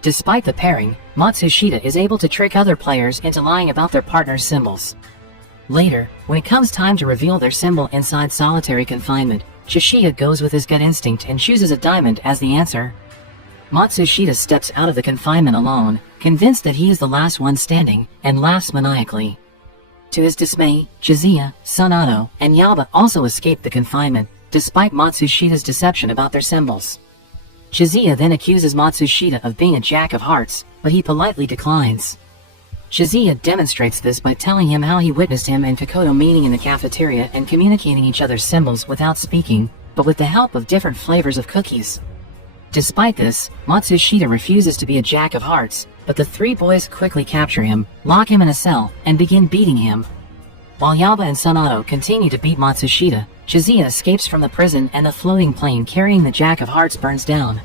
Despite the pairing, Matsushita is able to trick other players into lying about their partner's symbols. Later, when it comes time to reveal their symbol inside solitary confinement, Shishiya goes with his gut instinct and chooses a diamond as the answer. Matsushita steps out of the confinement alone, convinced that he is the last one standing, and laughs maniacally. To his dismay, Chizuya, Sanato, and Yaba also escape the confinement, despite Matsushita's deception about their symbols. Chizuya then accuses Matsushita of being a Jack of Hearts, but he politely declines. Chizuya demonstrates this by telling him how he witnessed him and Kokoto meeting in the cafeteria and communicating each other's symbols without speaking, but with the help of different flavors of cookies. Despite this, Matsushita refuses to be a Jack of Hearts, but the 3 boys quickly capture him, lock him in a cell, and begin beating him. While Yaba and Sanato continue to beat Matsushita, Chizuya escapes from the prison and the floating plane carrying the Jack of Hearts burns down.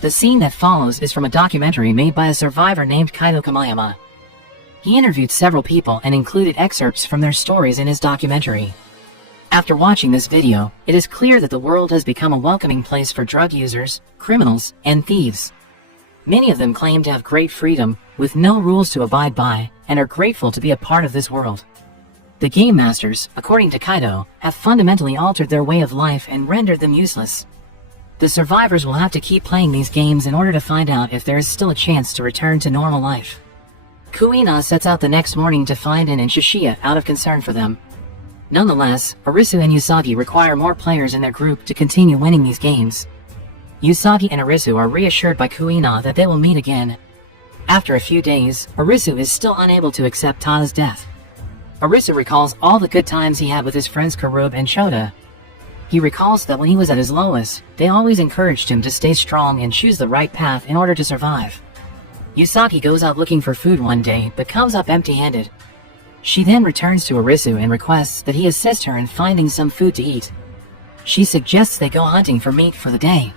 The scene that follows is from a documentary made by a survivor named Kaito Kamayama. He interviewed several people and included excerpts from their stories in his documentary. After watching this video, it is clear that the world has become a welcoming place for drug users, criminals, and thieves. Many of them claim to have great freedom, with no rules to abide by, and are grateful to be a part of this world. The game masters, according to Kaito, have fundamentally altered their way of life and rendered them useless. The survivors will have to keep playing these games in order to find out if there is still a chance to return to normal life. Kuina sets out the next morning to find An and Shishiya out of concern for them. Nonetheless, Arisu and Usagi require more players in their group to continue winning these games. Usagi and Arisu are reassured by Kuina that they will meet again. After a few days, Arisu is still unable to accept Tada's death. Arisu recalls all the good times he had with his friends Karub and Shota. He recalls that when he was at his lowest, they always encouraged him to stay strong and choose the right path in order to survive. Usagi goes out looking for food one day, but comes up empty-handed. She then returns to Arisu and requests that he assist her in finding some food to eat. She suggests they go hunting for meat for the day.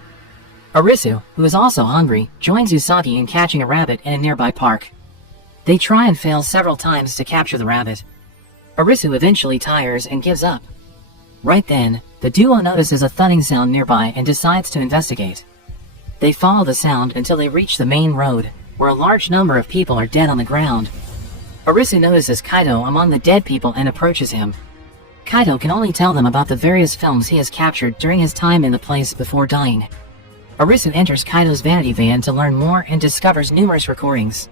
Arisu, who is also hungry, joins Usagi in catching a rabbit in a nearby park. They try and fail several times to capture the rabbit. Arisu eventually tires and gives up. Right then, the duo notices a thudding sound nearby and decides to investigate. They follow the sound until they reach the main road, where a large number of people are dead on the ground. Arisu notices Kaito among the dead people and approaches him. Kaito can only tell them about the various films he has captured during his time in the place before dying. Arisu enters Kaito's vanity van to learn more and discovers numerous recordings.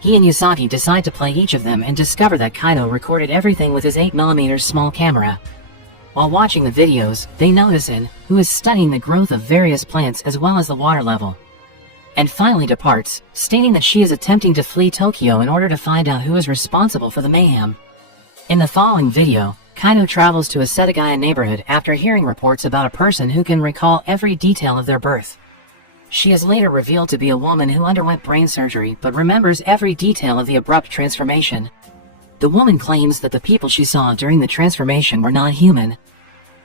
He and Usagi decide to play each of them and discover that Kaito recorded everything with his 8mm small camera. While watching the videos, they notice An, who is studying the growth of various plants as well as the water level. And finally departs, stating that she is attempting to flee Tokyo in order to find out who is responsible for the mayhem. In the following video, Kaito travels to a Setagaya neighborhood after hearing reports about a person who can recall every detail of their birth. She is later revealed to be a woman who underwent brain surgery but remembers every detail of the abrupt transformation. The woman claims that the people she saw during the transformation were not human.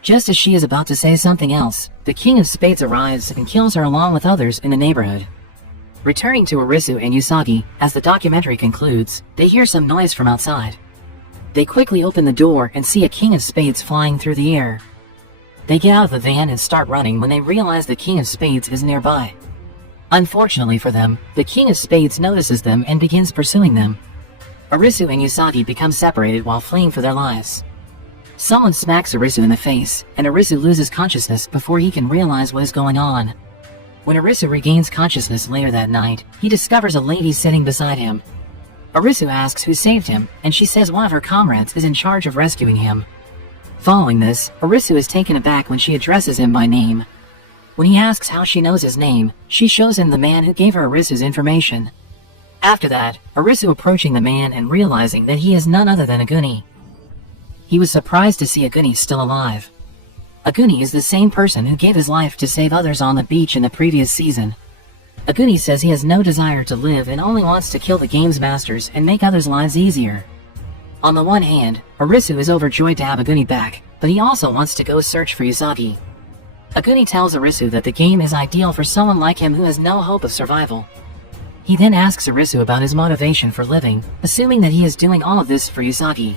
Just as she is about to say something else, the King of Spades arrives and kills her along with others in the neighborhood. Returning to Arisu and Usagi, as the documentary concludes, they hear some noise from outside. They quickly open the door and see a King of Spades flying through the air. They get out of the van and start running when they realize the King of Spades is nearby. Unfortunately for them, the King of Spades notices them and begins pursuing them. Arisu and Usagi become separated while fleeing for their lives. Someone smacks Arisu in the face, and Arisu loses consciousness before he can realize what is going on. When Arisu regains consciousness later that night, he discovers a lady sitting beside him. Arisu asks who saved him, and she says one of her comrades is in charge of rescuing him. Following this, Arisu is taken aback when she addresses him by name. When he asks how she knows his name, she shows him the man who gave her Arisu's information. After that, Arisu approaching the man and realizing that he is none other than Aguni. He was surprised to see Aguni still alive. Aguni is the same person who gave his life to save others on the beach in the previous season. Aguni says he has no desire to live and only wants to kill the game's masters and make others' lives easier. On the one hand, Arisu is overjoyed to have Aguni back, but he also wants to go search for Usagi. Aguni tells Arisu that the game is ideal for someone like him who has no hope of survival. He then asks Arisu about his motivation for living, assuming that he is doing all of this for Usagi.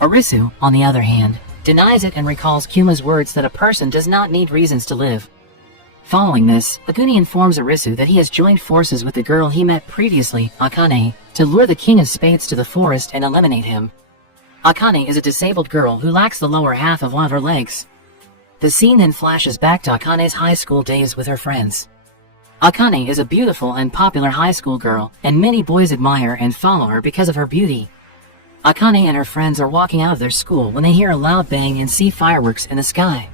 Arisu, on the other hand, denies it and recalls Kuma's words that a person does not need reasons to live. Following this, Aguni informs Arisu that he has joined forces with the girl he met previously, Akane, to lure the King of Spades to the forest and eliminate him. Akane is a disabled girl who lacks the lower half of one of her legs. The scene then flashes back to Akane's high school days with her friends. Akane is a beautiful and popular high school girl, and many boys admire and follow her because of her beauty. Akane and her friends are walking out of their school when they hear a loud bang and see fireworks in the sky.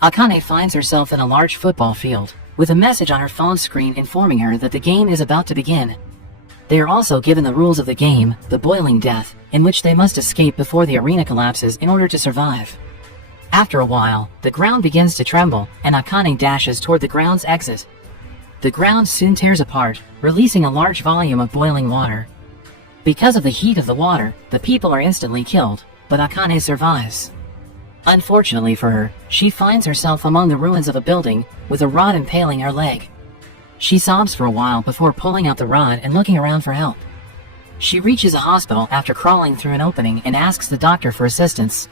Akane finds herself in a large football field, with a message on her phone screen informing her that the game is about to begin. They are also given the rules of the game, the boiling death, in which they must escape before the arena collapses in order to survive. After a while, the ground begins to tremble, and Akane dashes toward the ground's exit. The ground soon tears apart, releasing a large volume of boiling water. Because of the heat of the water, the people are instantly killed, but Akane survives. Unfortunately for her, she finds herself among the ruins of a building, with a rod impaling her leg. She sobs for a while before pulling out the rod and looking around for help. She reaches a hospital after crawling through an opening and asks the doctor for assistance.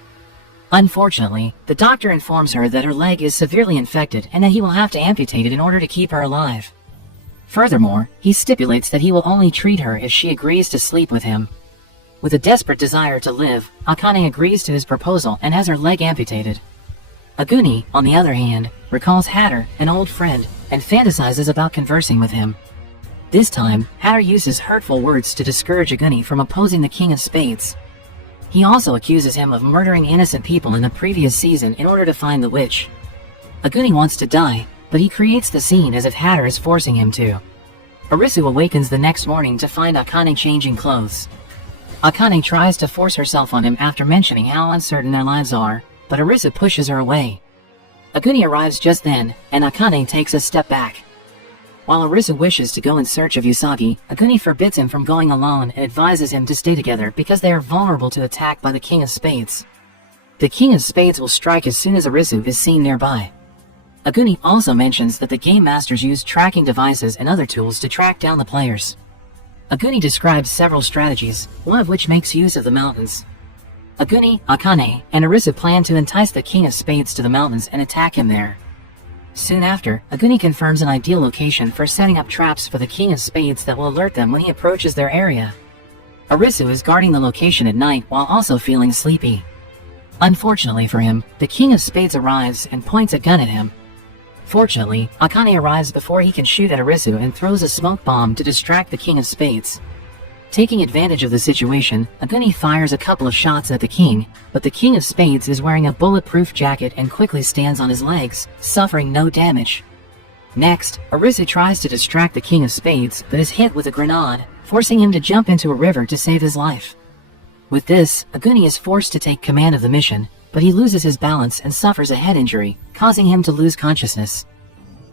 Unfortunately, the doctor informs her that her leg is severely infected and that he will have to amputate it in order to keep her alive. Furthermore, he stipulates that he will only treat her if she agrees to sleep with him. With a desperate desire to live, Akane agrees to his proposal and has her leg amputated. Aguni, on the other hand, recalls Hatter, an old friend, and fantasizes about conversing with him. This time, Hatter uses hurtful words to discourage Aguni from opposing the King of Spades. He also accuses him of murdering innocent people in the previous season in order to find the witch. Aguni wants to die, but he creates the scene as if Hatter is forcing him to. Arisu awakens the next morning to find Akane changing clothes. Akane tries to force herself on him after mentioning how uncertain their lives are, but Arisu pushes her away. Aguni arrives just then, and Akane takes a step back. While Arisu wishes to go in search of Usagi, Aguni forbids him from going alone and advises him to stay together because they are vulnerable to attack by the King of Spades. The King of Spades will strike as soon as Arisu is seen nearby. Aguni also mentions that the game masters use tracking devices and other tools to track down the players. Aguni describes several strategies, one of which makes use of the mountains. Aguni, Akane, and Arisu plan to entice the King of Spades to the mountains and attack him there. Soon after, Aguni confirms an ideal location for setting up traps for the King of Spades that will alert them when he approaches their area. Arisu is guarding the location at night while also feeling sleepy. Unfortunately for him, the King of Spades arrives and points a gun at him. Fortunately, Akane arrives before he can shoot at Arisu and throws a smoke bomb to distract the King of Spades. Taking advantage of the situation, Aguni fires a couple of shots at the king, but the King of Spades is wearing a bulletproof jacket and quickly stands on his legs, suffering no damage. Next, Arisu tries to distract the King of Spades but is hit with a grenade, forcing him to jump into a river to save his life. With this, Aguni is forced to take command of the mission, but he loses his balance and suffers a head injury, causing him to lose consciousness.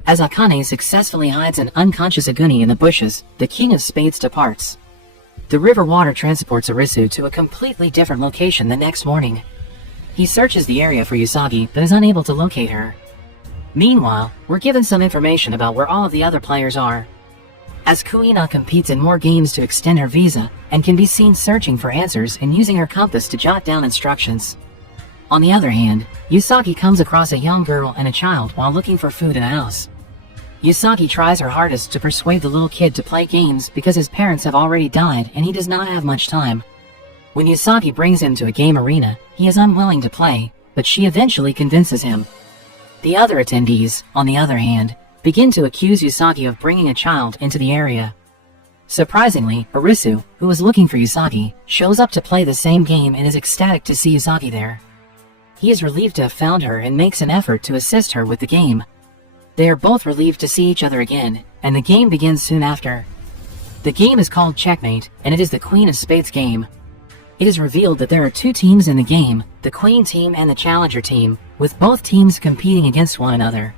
As Akane successfully hides an unconscious Aguni in the bushes, the King of Spades departs. The river water transports Arisu to a completely different location the next morning. He searches the area for Usagi but is unable to locate her. Meanwhile, we're given some information about where all of the other players are. As Kuina competes in more games to extend her visa, and can be seen searching for answers and using her compass to jot down instructions. On the other hand, Usagi comes across a young girl and a child while looking for food in a house. Usagi tries her hardest to persuade the little kid to play games because his parents have already died and he does not have much time. When Usagi brings him to a game arena, he is unwilling to play, but she eventually convinces him. The other attendees, on the other hand, begin to accuse Usagi of bringing a child into the area. Surprisingly, Arisu, who was looking for Usagi, shows up to play the same game and is ecstatic to see Usagi there. He is relieved to have found her and makes an effort to assist her with the game. They are both relieved to see each other again, and the game begins soon after. The game is called Checkmate, and it is the Queen of Spades game. It is revealed that there are two teams in the game, the Queen team and the Challenger team, with both teams competing against one another.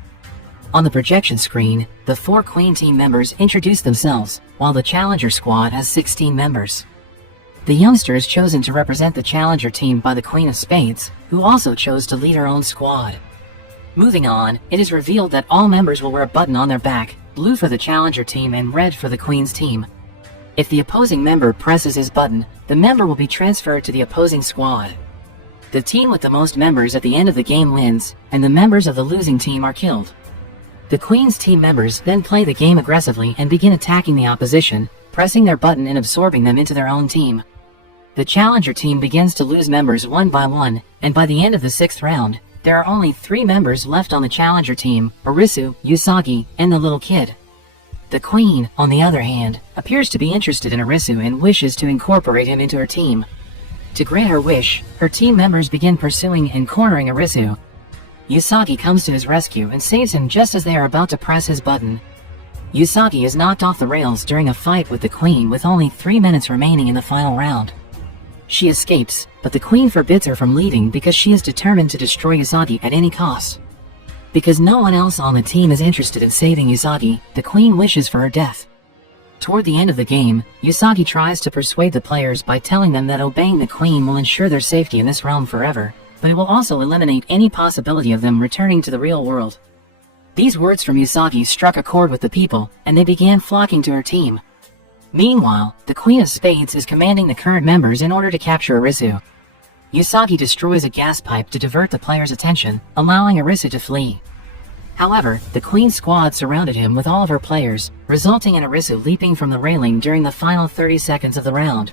On the projection screen, the 4 Queen team members introduce themselves, while the Challenger squad has 16 members. The youngster is chosen to represent the Challenger team by the Queen of Spades, who also chose to lead her own squad. Moving on, it is revealed that all members will wear a button on their back, blue for the Challenger team and red for the Queen's team. If the opposing member presses his button, the member will be transferred to the opposing squad. The team with the most members at the end of the game wins, and the members of the losing team are killed. The Queen's team members then play the game aggressively and begin attacking the opposition, pressing their button and absorbing them into their own team. The Challenger team begins to lose members one by one, and by the end of the 6th round, there are only 3 members left on the Challenger team, Arisu, Usagi, and the little kid. The Queen, on the other hand, appears to be interested in Arisu and wishes to incorporate him into her team. To grant her wish, her team members begin pursuing and cornering Arisu. Usagi comes to his rescue and saves him just as they are about to press his button. Usagi is knocked off the rails during a fight with the Queen with only 3 minutes remaining in the final round. She escapes, but the Queen forbids her from leaving because she is determined to destroy Usagi at any cost. Because no one else on the team is interested in saving Usagi, the Queen wishes for her death. Toward the end of the game, Usagi tries to persuade the players by telling them that obeying the Queen will ensure their safety in this realm forever, but it will also eliminate any possibility of them returning to the real world. These words from Usagi struck a chord with the people, and they began flocking to her team. Meanwhile, the Queen of Spades is commanding the current members in order to capture Arisu. Usagi destroys a gas pipe to divert the players' attention, allowing Arisu to flee. However, the Queen's squad surrounded him with all of her players, resulting in Arisu leaping from the railing during the final 30 seconds of the round.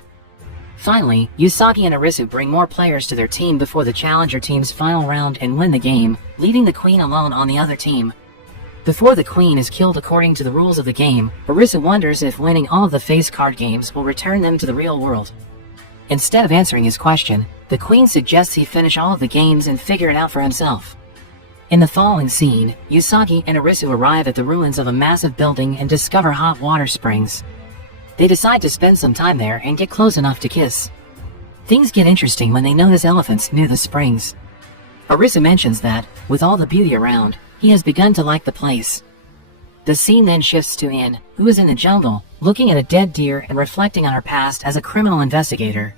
Finally, Usagi and Arisu bring more players to their team before the challenger team's final round and win the game, leaving the queen alone on the other team. Before the queen is killed according to the rules of the game, Arisu wonders if winning all of the face card games will return them to the real world. Instead of answering his question, the queen suggests he finish all of the games and figure it out for himself. In the following scene, Usagi and Arisu arrive at the ruins of a massive building and discover hot water springs. They decide to spend some time there and get close enough to kiss. Things get interesting when they notice elephants near the springs. Arisu mentions that, with all the beauty around, he has begun to like the place. The scene then shifts to Anne, who is in the jungle, looking at a dead deer and reflecting on her past as a criminal investigator.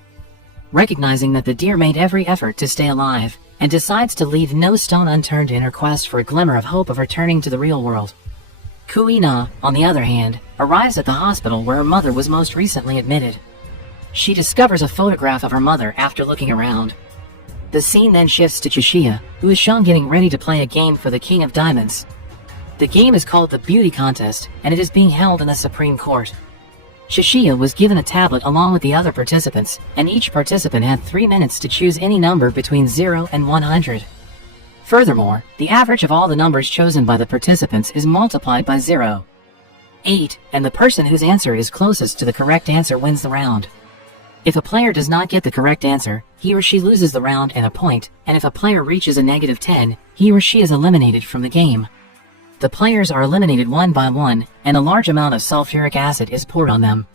Recognizing that the deer made every effort to stay alive, and decides to leave no stone unturned in her quest for a glimmer of hope of returning to the real world. Kuina, on the other hand, arrives at the hospital where her mother was most recently admitted. She discovers a photograph of her mother after looking around. The scene then shifts to Chishiya, who is shown getting ready to play a game for the King of Diamonds. The game is called the Beauty Contest, and it is being held in the Supreme Court. Chishiya was given a tablet along with the other participants, and each participant had 3 minutes to choose any number between 0 and 100. Furthermore, the average of all the numbers chosen by the participants is multiplied by 0. 8, and the person whose answer is closest to the correct answer wins the round. If a player does not get the correct answer, he or she loses the round and a point, and if a player reaches a -10, he or she is eliminated from the game. The players are eliminated one by one, and a large amount of sulfuric acid is poured on them.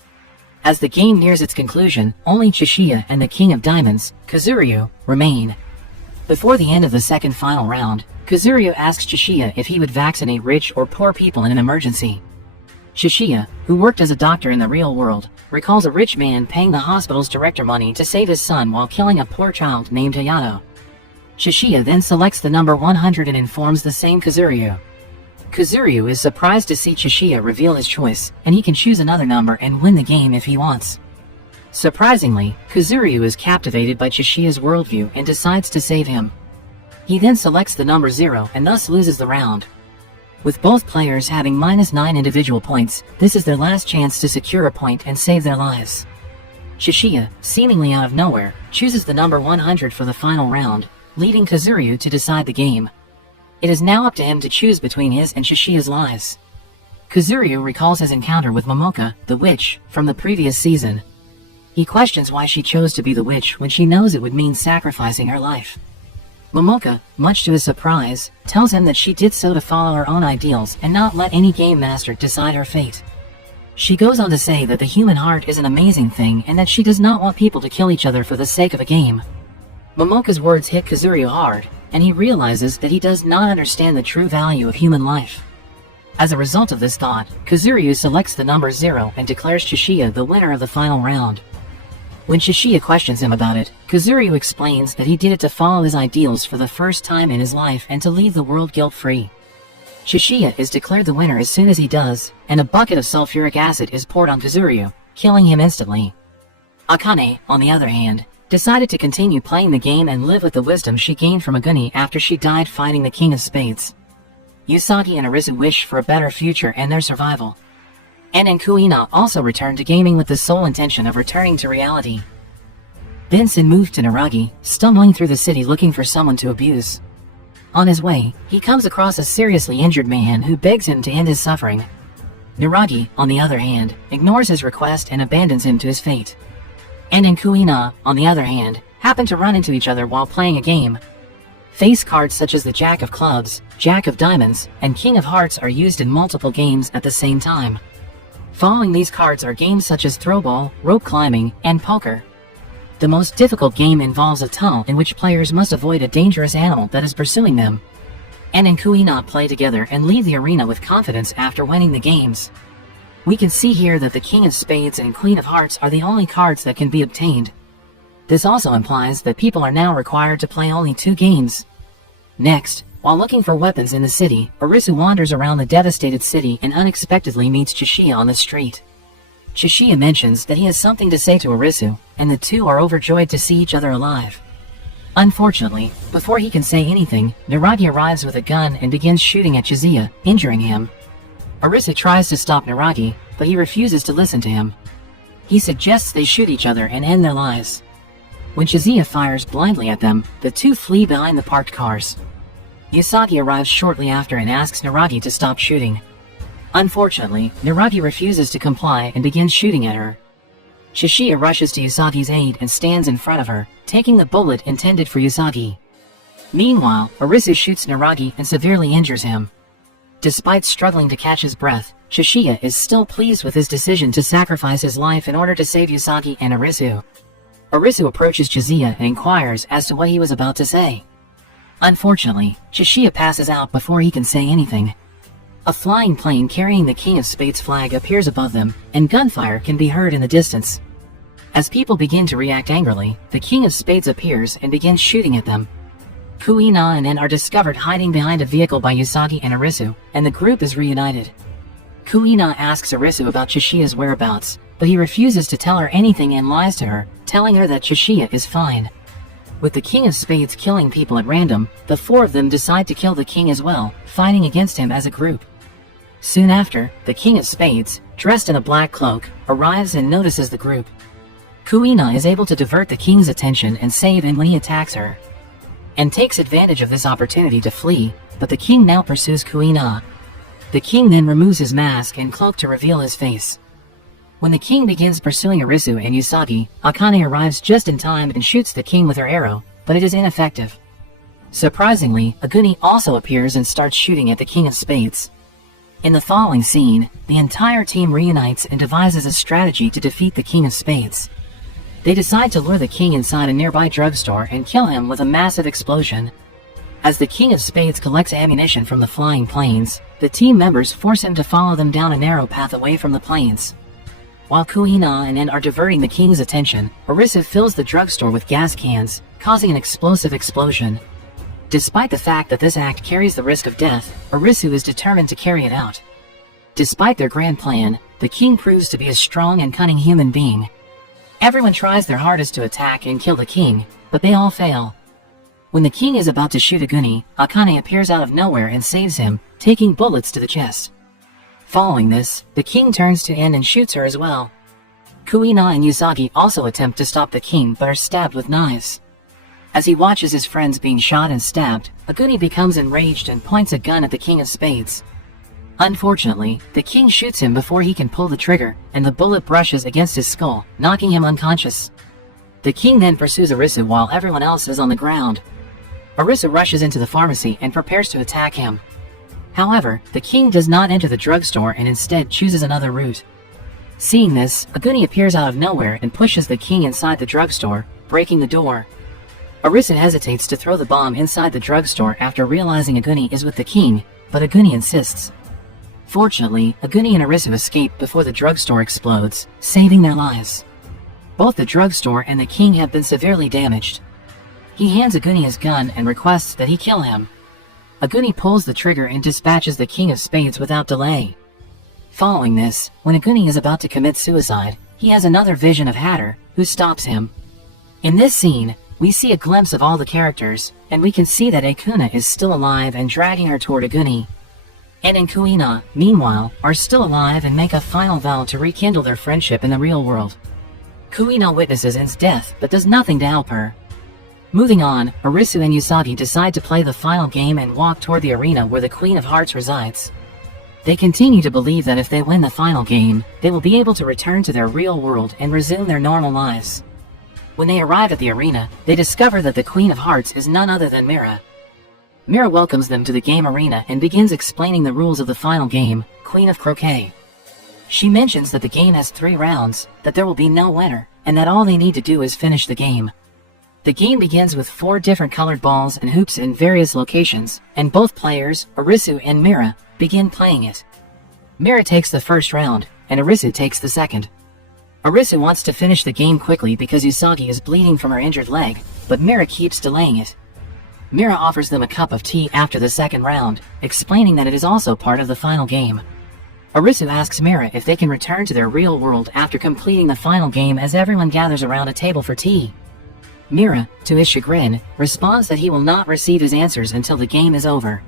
As the game nears its conclusion, only Chishiya and the King of Diamonds, Kazuryu, remain. Before the end of the second final round, Kazuryu asks Chishiya if he would vaccinate rich or poor people in an emergency. Chishiya, who worked as a doctor in the real world, recalls a rich man paying the hospital's director money to save his son while killing a poor child named Hayato. Chishiya then selects the number 100 and informs the same Kazuryu. Kazuryu is surprised to see Chishiya reveal his choice, and he can choose another number and win the game if he wants. Surprisingly, Kazuryu is captivated by Chishiya's worldview and decides to save him. He then selects the number 0 and thus loses the round. With both players having -9 individual points, this is their last chance to secure a point and save their lives. Chishiya, seemingly out of nowhere, chooses the number 100 for the final round, leaving Kazuryu to decide the game. It is now up to him to choose between his and Chishiya's lives. Kazuryu recalls his encounter with Momoka, the witch, from the previous season. He questions why she chose to be the witch when she knows it would mean sacrificing her life. Momoka, much to his surprise, tells him that she did so to follow her own ideals and not let any game master decide her fate. She goes on to say that the human heart is an amazing thing and that she does not want people to kill each other for the sake of a game. Momoka's words hit Kazuryu hard, and he realizes that he does not understand the true value of human life. As a result of this thought, Kazuryu selects the number 0 and declares Chishiya the winner of the final round. When Chishiya questions him about it, Kazuryu explains that he did it to follow his ideals for the first time in his life and to leave the world guilt-free. Chishiya is declared the winner as soon as he does, and a bucket of sulfuric acid is poured on Kazuryu, killing him instantly. Akane, on the other hand, decided to continue playing the game and live with the wisdom she gained from Aguni after she died fighting the King of Spades. Usagi and Arisu wish for a better future and their survival. Anne and Kuina also returned to gaming with the sole intention of returning to reality. Benson moved to Naragi, stumbling through the city looking for someone to abuse. On his way, he comes across a seriously injured man who begs him to end his suffering. Naragi, on the other hand, ignores his request and abandons him to his fate. Anne and Kuina, on the other hand, happen to run into each other while playing a game. Face cards such as the Jack of Clubs, Jack of Diamonds, and King of Hearts are used in multiple games at the same time. Following these cards are games such as throwball, rope climbing, and poker. The most difficult game involves a tunnel in which players must avoid a dangerous animal that is pursuing them. Anne and Kuina play together and leave the arena with confidence after winning the games. We can see here that the King of Spades and Queen of Hearts are the only cards that can be obtained. This also implies that people are now required to play only 2 games. Next, while looking for weapons in the city, Arisu wanders around the devastated city and unexpectedly meets Chishiya on the street. Chishiya mentions that he has something to say to Arisu, and the two are overjoyed to see each other alive. Unfortunately, before he can say anything, Naragi arrives with a gun and begins shooting at Chishiya, injuring him. Arisu tries to stop Naragi, but he refuses to listen to him. He suggests they shoot each other and end their lives. When Shizuya fires blindly at them, the two flee behind the parked cars. Usagi arrives shortly after and asks Naragi to stop shooting. Unfortunately, Naragi refuses to comply and begins shooting at her. Shizuya rushes to Usagi's aid and stands in front of her, taking the bullet intended for Usagi. Meanwhile, Arisu shoots Naragi and severely injures him. Despite struggling to catch his breath, Shizuya is still pleased with his decision to sacrifice his life in order to save Usagi and Arisu. Arisu approaches Shizuya and inquires as to what he was about to say. Unfortunately, Shizuya passes out before he can say anything. A flying plane carrying the King of Spades flag appears above them, and gunfire can be heard in the distance. As people begin to react angrily, the King of Spades appears and begins shooting at them. Kuina and En are discovered hiding behind a vehicle by Usagi and Arisu, and the group is reunited. Kuina asks Arisu about Shizuya's whereabouts, but he refuses to tell her anything and lies to her, telling her that Shizuya is fine. With the King of Spades killing people at random, the four of them decide to kill the king as well, fighting against him as a group. Soon after, the King of Spades, dressed in a black cloak, arrives and notices the group. Kuina is able to divert the king's attention and save him when he attacks her, and takes advantage of this opportunity to flee, but the king now pursues Kuina. The king then removes his mask and cloak to reveal his face. When the king begins pursuing Arisu and Usagi, Akane arrives just in time and shoots the king with her arrow, but it is ineffective. Surprisingly, Aguni also appears and starts shooting at the King of Spades. In the following scene, the entire team reunites and devises a strategy to defeat the King of Spades. They decide to lure the king inside a nearby drugstore and kill him with a massive explosion. As the King of Spades collects ammunition from the flying planes, the team members force him to follow them down a narrow path away from the planes. While Kuina and En are diverting the king's attention, Arisu fills the drugstore with gas cans, causing an explosive explosion. Despite the fact that this act carries the risk of death, Arisu is determined to carry it out. Despite their grand plan, the king proves to be a strong and cunning human being. Everyone tries their hardest to attack and kill the king, but they all fail. When the king is about to shoot Aguni, Akane appears out of nowhere and saves him, taking bullets to the chest. Following this, the king turns to En and shoots her as well. Kuina and Usagi also attempt to stop the king but are stabbed with knives. As he watches his friends being shot and stabbed, Aguni becomes enraged and points a gun at the King of Spades. Unfortunately, the king shoots him before he can pull the trigger, and the bullet brushes against his skull, knocking him unconscious. The king then pursues Arisu while everyone else is on the ground. Arisu rushes into the pharmacy and prepares to attack him. However, the king does not enter the drugstore and instead chooses another route. Seeing this, Aguni appears out of nowhere and pushes the king inside the drugstore, breaking the door. Arisu hesitates to throw the bomb inside the drugstore after realizing Aguni is with the king, but Aguni insists. Fortunately, Aguni and Arisu escape before the drugstore explodes, saving their lives. Both the drugstore and the king have been severely damaged. He hands Aguni his gun and requests that he kill him. Aguni pulls the trigger and dispatches the King of Spades without delay. Following this, when Aguni is about to commit suicide, he has another vision of Hatter, who stops him. In this scene, we see a glimpse of all the characters, and we can see that Akuna is still alive and dragging her toward Aguni. En and Kuina, meanwhile, are still alive and make a final vow to rekindle their friendship in the real world. Kuina witnesses En's death but does nothing to help her. Moving on, Arisu and Usagi decide to play the final game and walk toward the arena where the Queen of Hearts resides. They continue to believe that if they win the final game, they will be able to return to their real world and resume their normal lives. When they arrive at the arena, they discover that the Queen of Hearts is none other than Mira. Mira welcomes them to the game arena and begins explaining the rules of the final game, Queen of Croquet. She mentions that the game has 3 rounds, that there will be no winner, and that all they need to do is finish the game. The game begins with 4 different colored balls and hoops in various locations, and both players, Arisu and Mira, begin playing it. Mira takes the first round, and Arisu takes the second. Arisu wants to finish the game quickly because Usagi is bleeding from her injured leg, but Mira keeps delaying it. Mira offers them a cup of tea after the second round, explaining that it is also part of the final game. Arisu asks Mira if they can return to their real world after completing the final game as everyone gathers around a table for tea. Mira, to his chagrin, responds that he will not receive his answers until the game is over.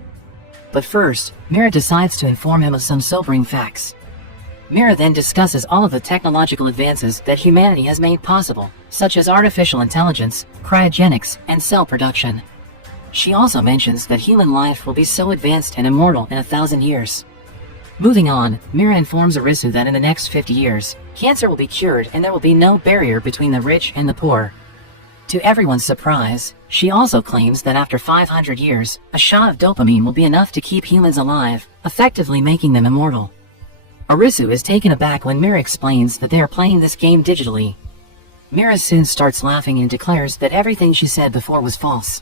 But first, Mira decides to inform him of some sobering facts. Mira then discusses all of the technological advances that humanity has made possible, such as artificial intelligence, cryogenics, and cell production. She also mentions that human life will be so advanced and immortal in 1,000 years. Moving on, Mira informs Arisu that in the next 50 years, cancer will be cured and there will be no barrier between the rich and the poor. To everyone's surprise, she also claims that after 500 years, a shot of dopamine will be enough to keep humans alive, effectively making them immortal. Arisu is taken aback when Mira explains that they are playing this game digitally. Mira soon starts laughing and declares that everything she said before was false.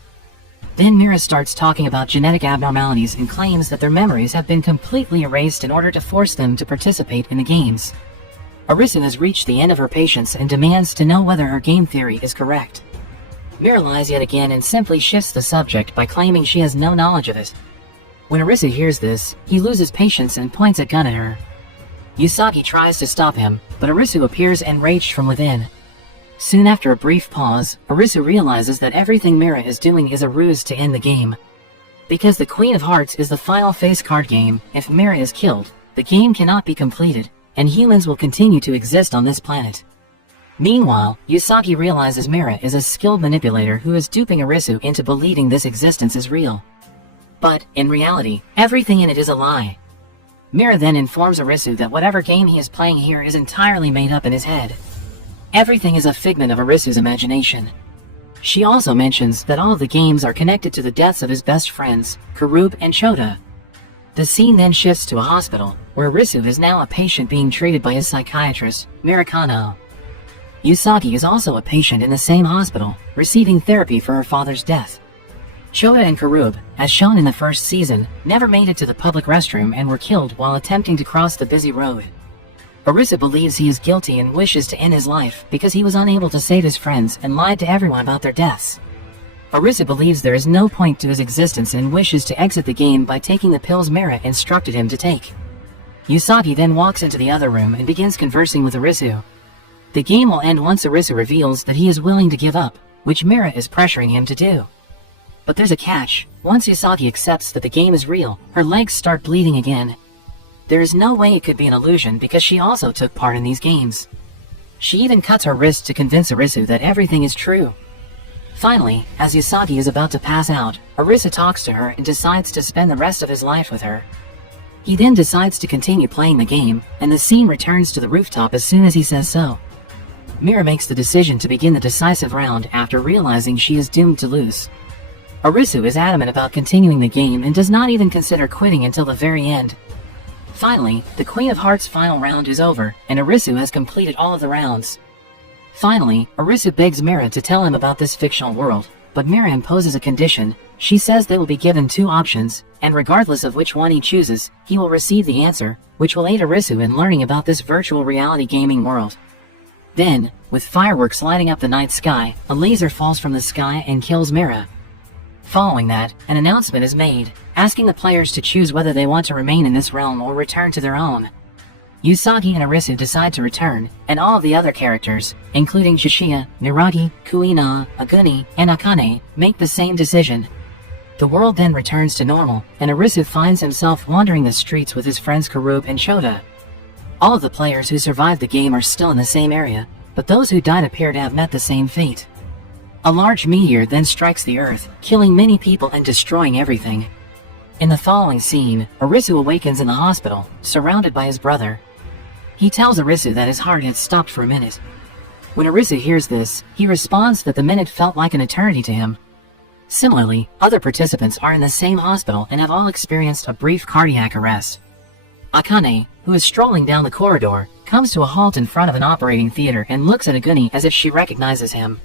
Then Mira starts talking about genetic abnormalities and claims that their memories have been completely erased in order to force them to participate in the games. Arisu has reached the end of her patience and demands to know whether her game theory is correct. Mira lies yet again and simply shifts the subject by claiming she has no knowledge of it. When Arisu hears this, he loses patience and points a gun at her. Usagi tries to stop him, but Arisu appears enraged from within. Soon after a brief pause, Arisu realizes that everything Mira is doing is a ruse to end the game. Because the Queen of Hearts is the final face card game, if Mira is killed, the game cannot be completed, and humans will continue to exist on this planet. Meanwhile, Usagi realizes Mira is a skilled manipulator who is duping Arisu into believing this existence is real. But, in reality, everything in it is a lie. Mira then informs Arisu that whatever game he is playing here is entirely made up in his head. Everything is a figment of Arisu's imagination. She also mentions that all of the games are connected to the deaths of his best friends, Karub and Chota. The scene then shifts to a hospital, where Arisu is now a patient being treated by his psychiatrist, Murakami. Usagi is also a patient in the same hospital, receiving therapy for her father's death. Chota and Karub, as shown in the first season, never made it to the public restroom and were killed while attempting to cross the busy road. Arisu believes he is guilty and wishes to end his life because he was unable to save his friends and lied to everyone about their deaths. Arisu believes there is no point to his existence and wishes to exit the game by taking the pills Mira instructed him to take. Usagi then walks into the other room and begins conversing with Arisu. The game will end once Arisu reveals that he is willing to give up, which Mira is pressuring him to do. But there's a catch. Once Usagi accepts that the game is real, her legs start bleeding again. There is no way it could be an illusion because she also took part in these games. She even cuts her wrist to convince Arisu that everything is true. Finally, as Usagi is about to pass out, Arisu talks to her and decides to spend the rest of his life with her. He then decides to continue playing the game, and the scene returns to the rooftop as soon as he says so. Mira makes the decision to begin the decisive round after realizing she is doomed to lose. Arisu is adamant about continuing the game and does not even consider quitting until the very end. Finally, the Queen of Hearts' final round is over, and Arisu has completed all of the rounds. Finally, Arisu begs Mira to tell him about this fictional world, but Mira imposes a condition. She says they will be given 2 options, and regardless of which one he chooses, he will receive the answer, which will aid Arisu in learning about this virtual reality gaming world. Then, with fireworks lighting up the night sky, a laser falls from the sky and kills Mira. Following that, an announcement is made, asking the players to choose whether they want to remain in this realm or return to their own. Usagi and Arisu decide to return, and all of the other characters, including Shishiya, Niragi, Kuina, Aguni, and Akane, make the same decision. The world then returns to normal, and Arisu finds himself wandering the streets with his friends Karub and Chota. All of the players who survived the game are still in the same area, but those who died appear to have met the same fate. A large meteor then strikes the earth, killing many people and destroying everything. In the following scene, Arisu awakens in the hospital, surrounded by his brother. He tells Arisu that his heart had stopped for a minute. When Arisu hears this, he responds that the minute felt like an eternity to him. Similarly, other participants are in the same hospital and have all experienced a brief cardiac arrest. Akane, who is strolling down the corridor, comes to a halt in front of an operating theater and looks at Aguni as if she recognizes him.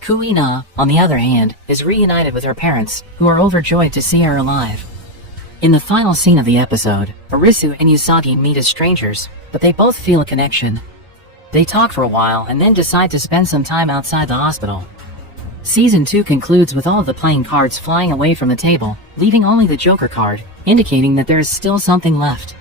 Kuina, on the other hand, is reunited with her parents, who are overjoyed to see her alive. In the final scene of the episode, Arisu and Usagi meet as strangers, but they both feel a connection. They talk for a while and then decide to spend some time outside the hospital. Season 2 concludes with all of the playing cards flying away from the table, leaving only the Joker card, indicating that there is still something left.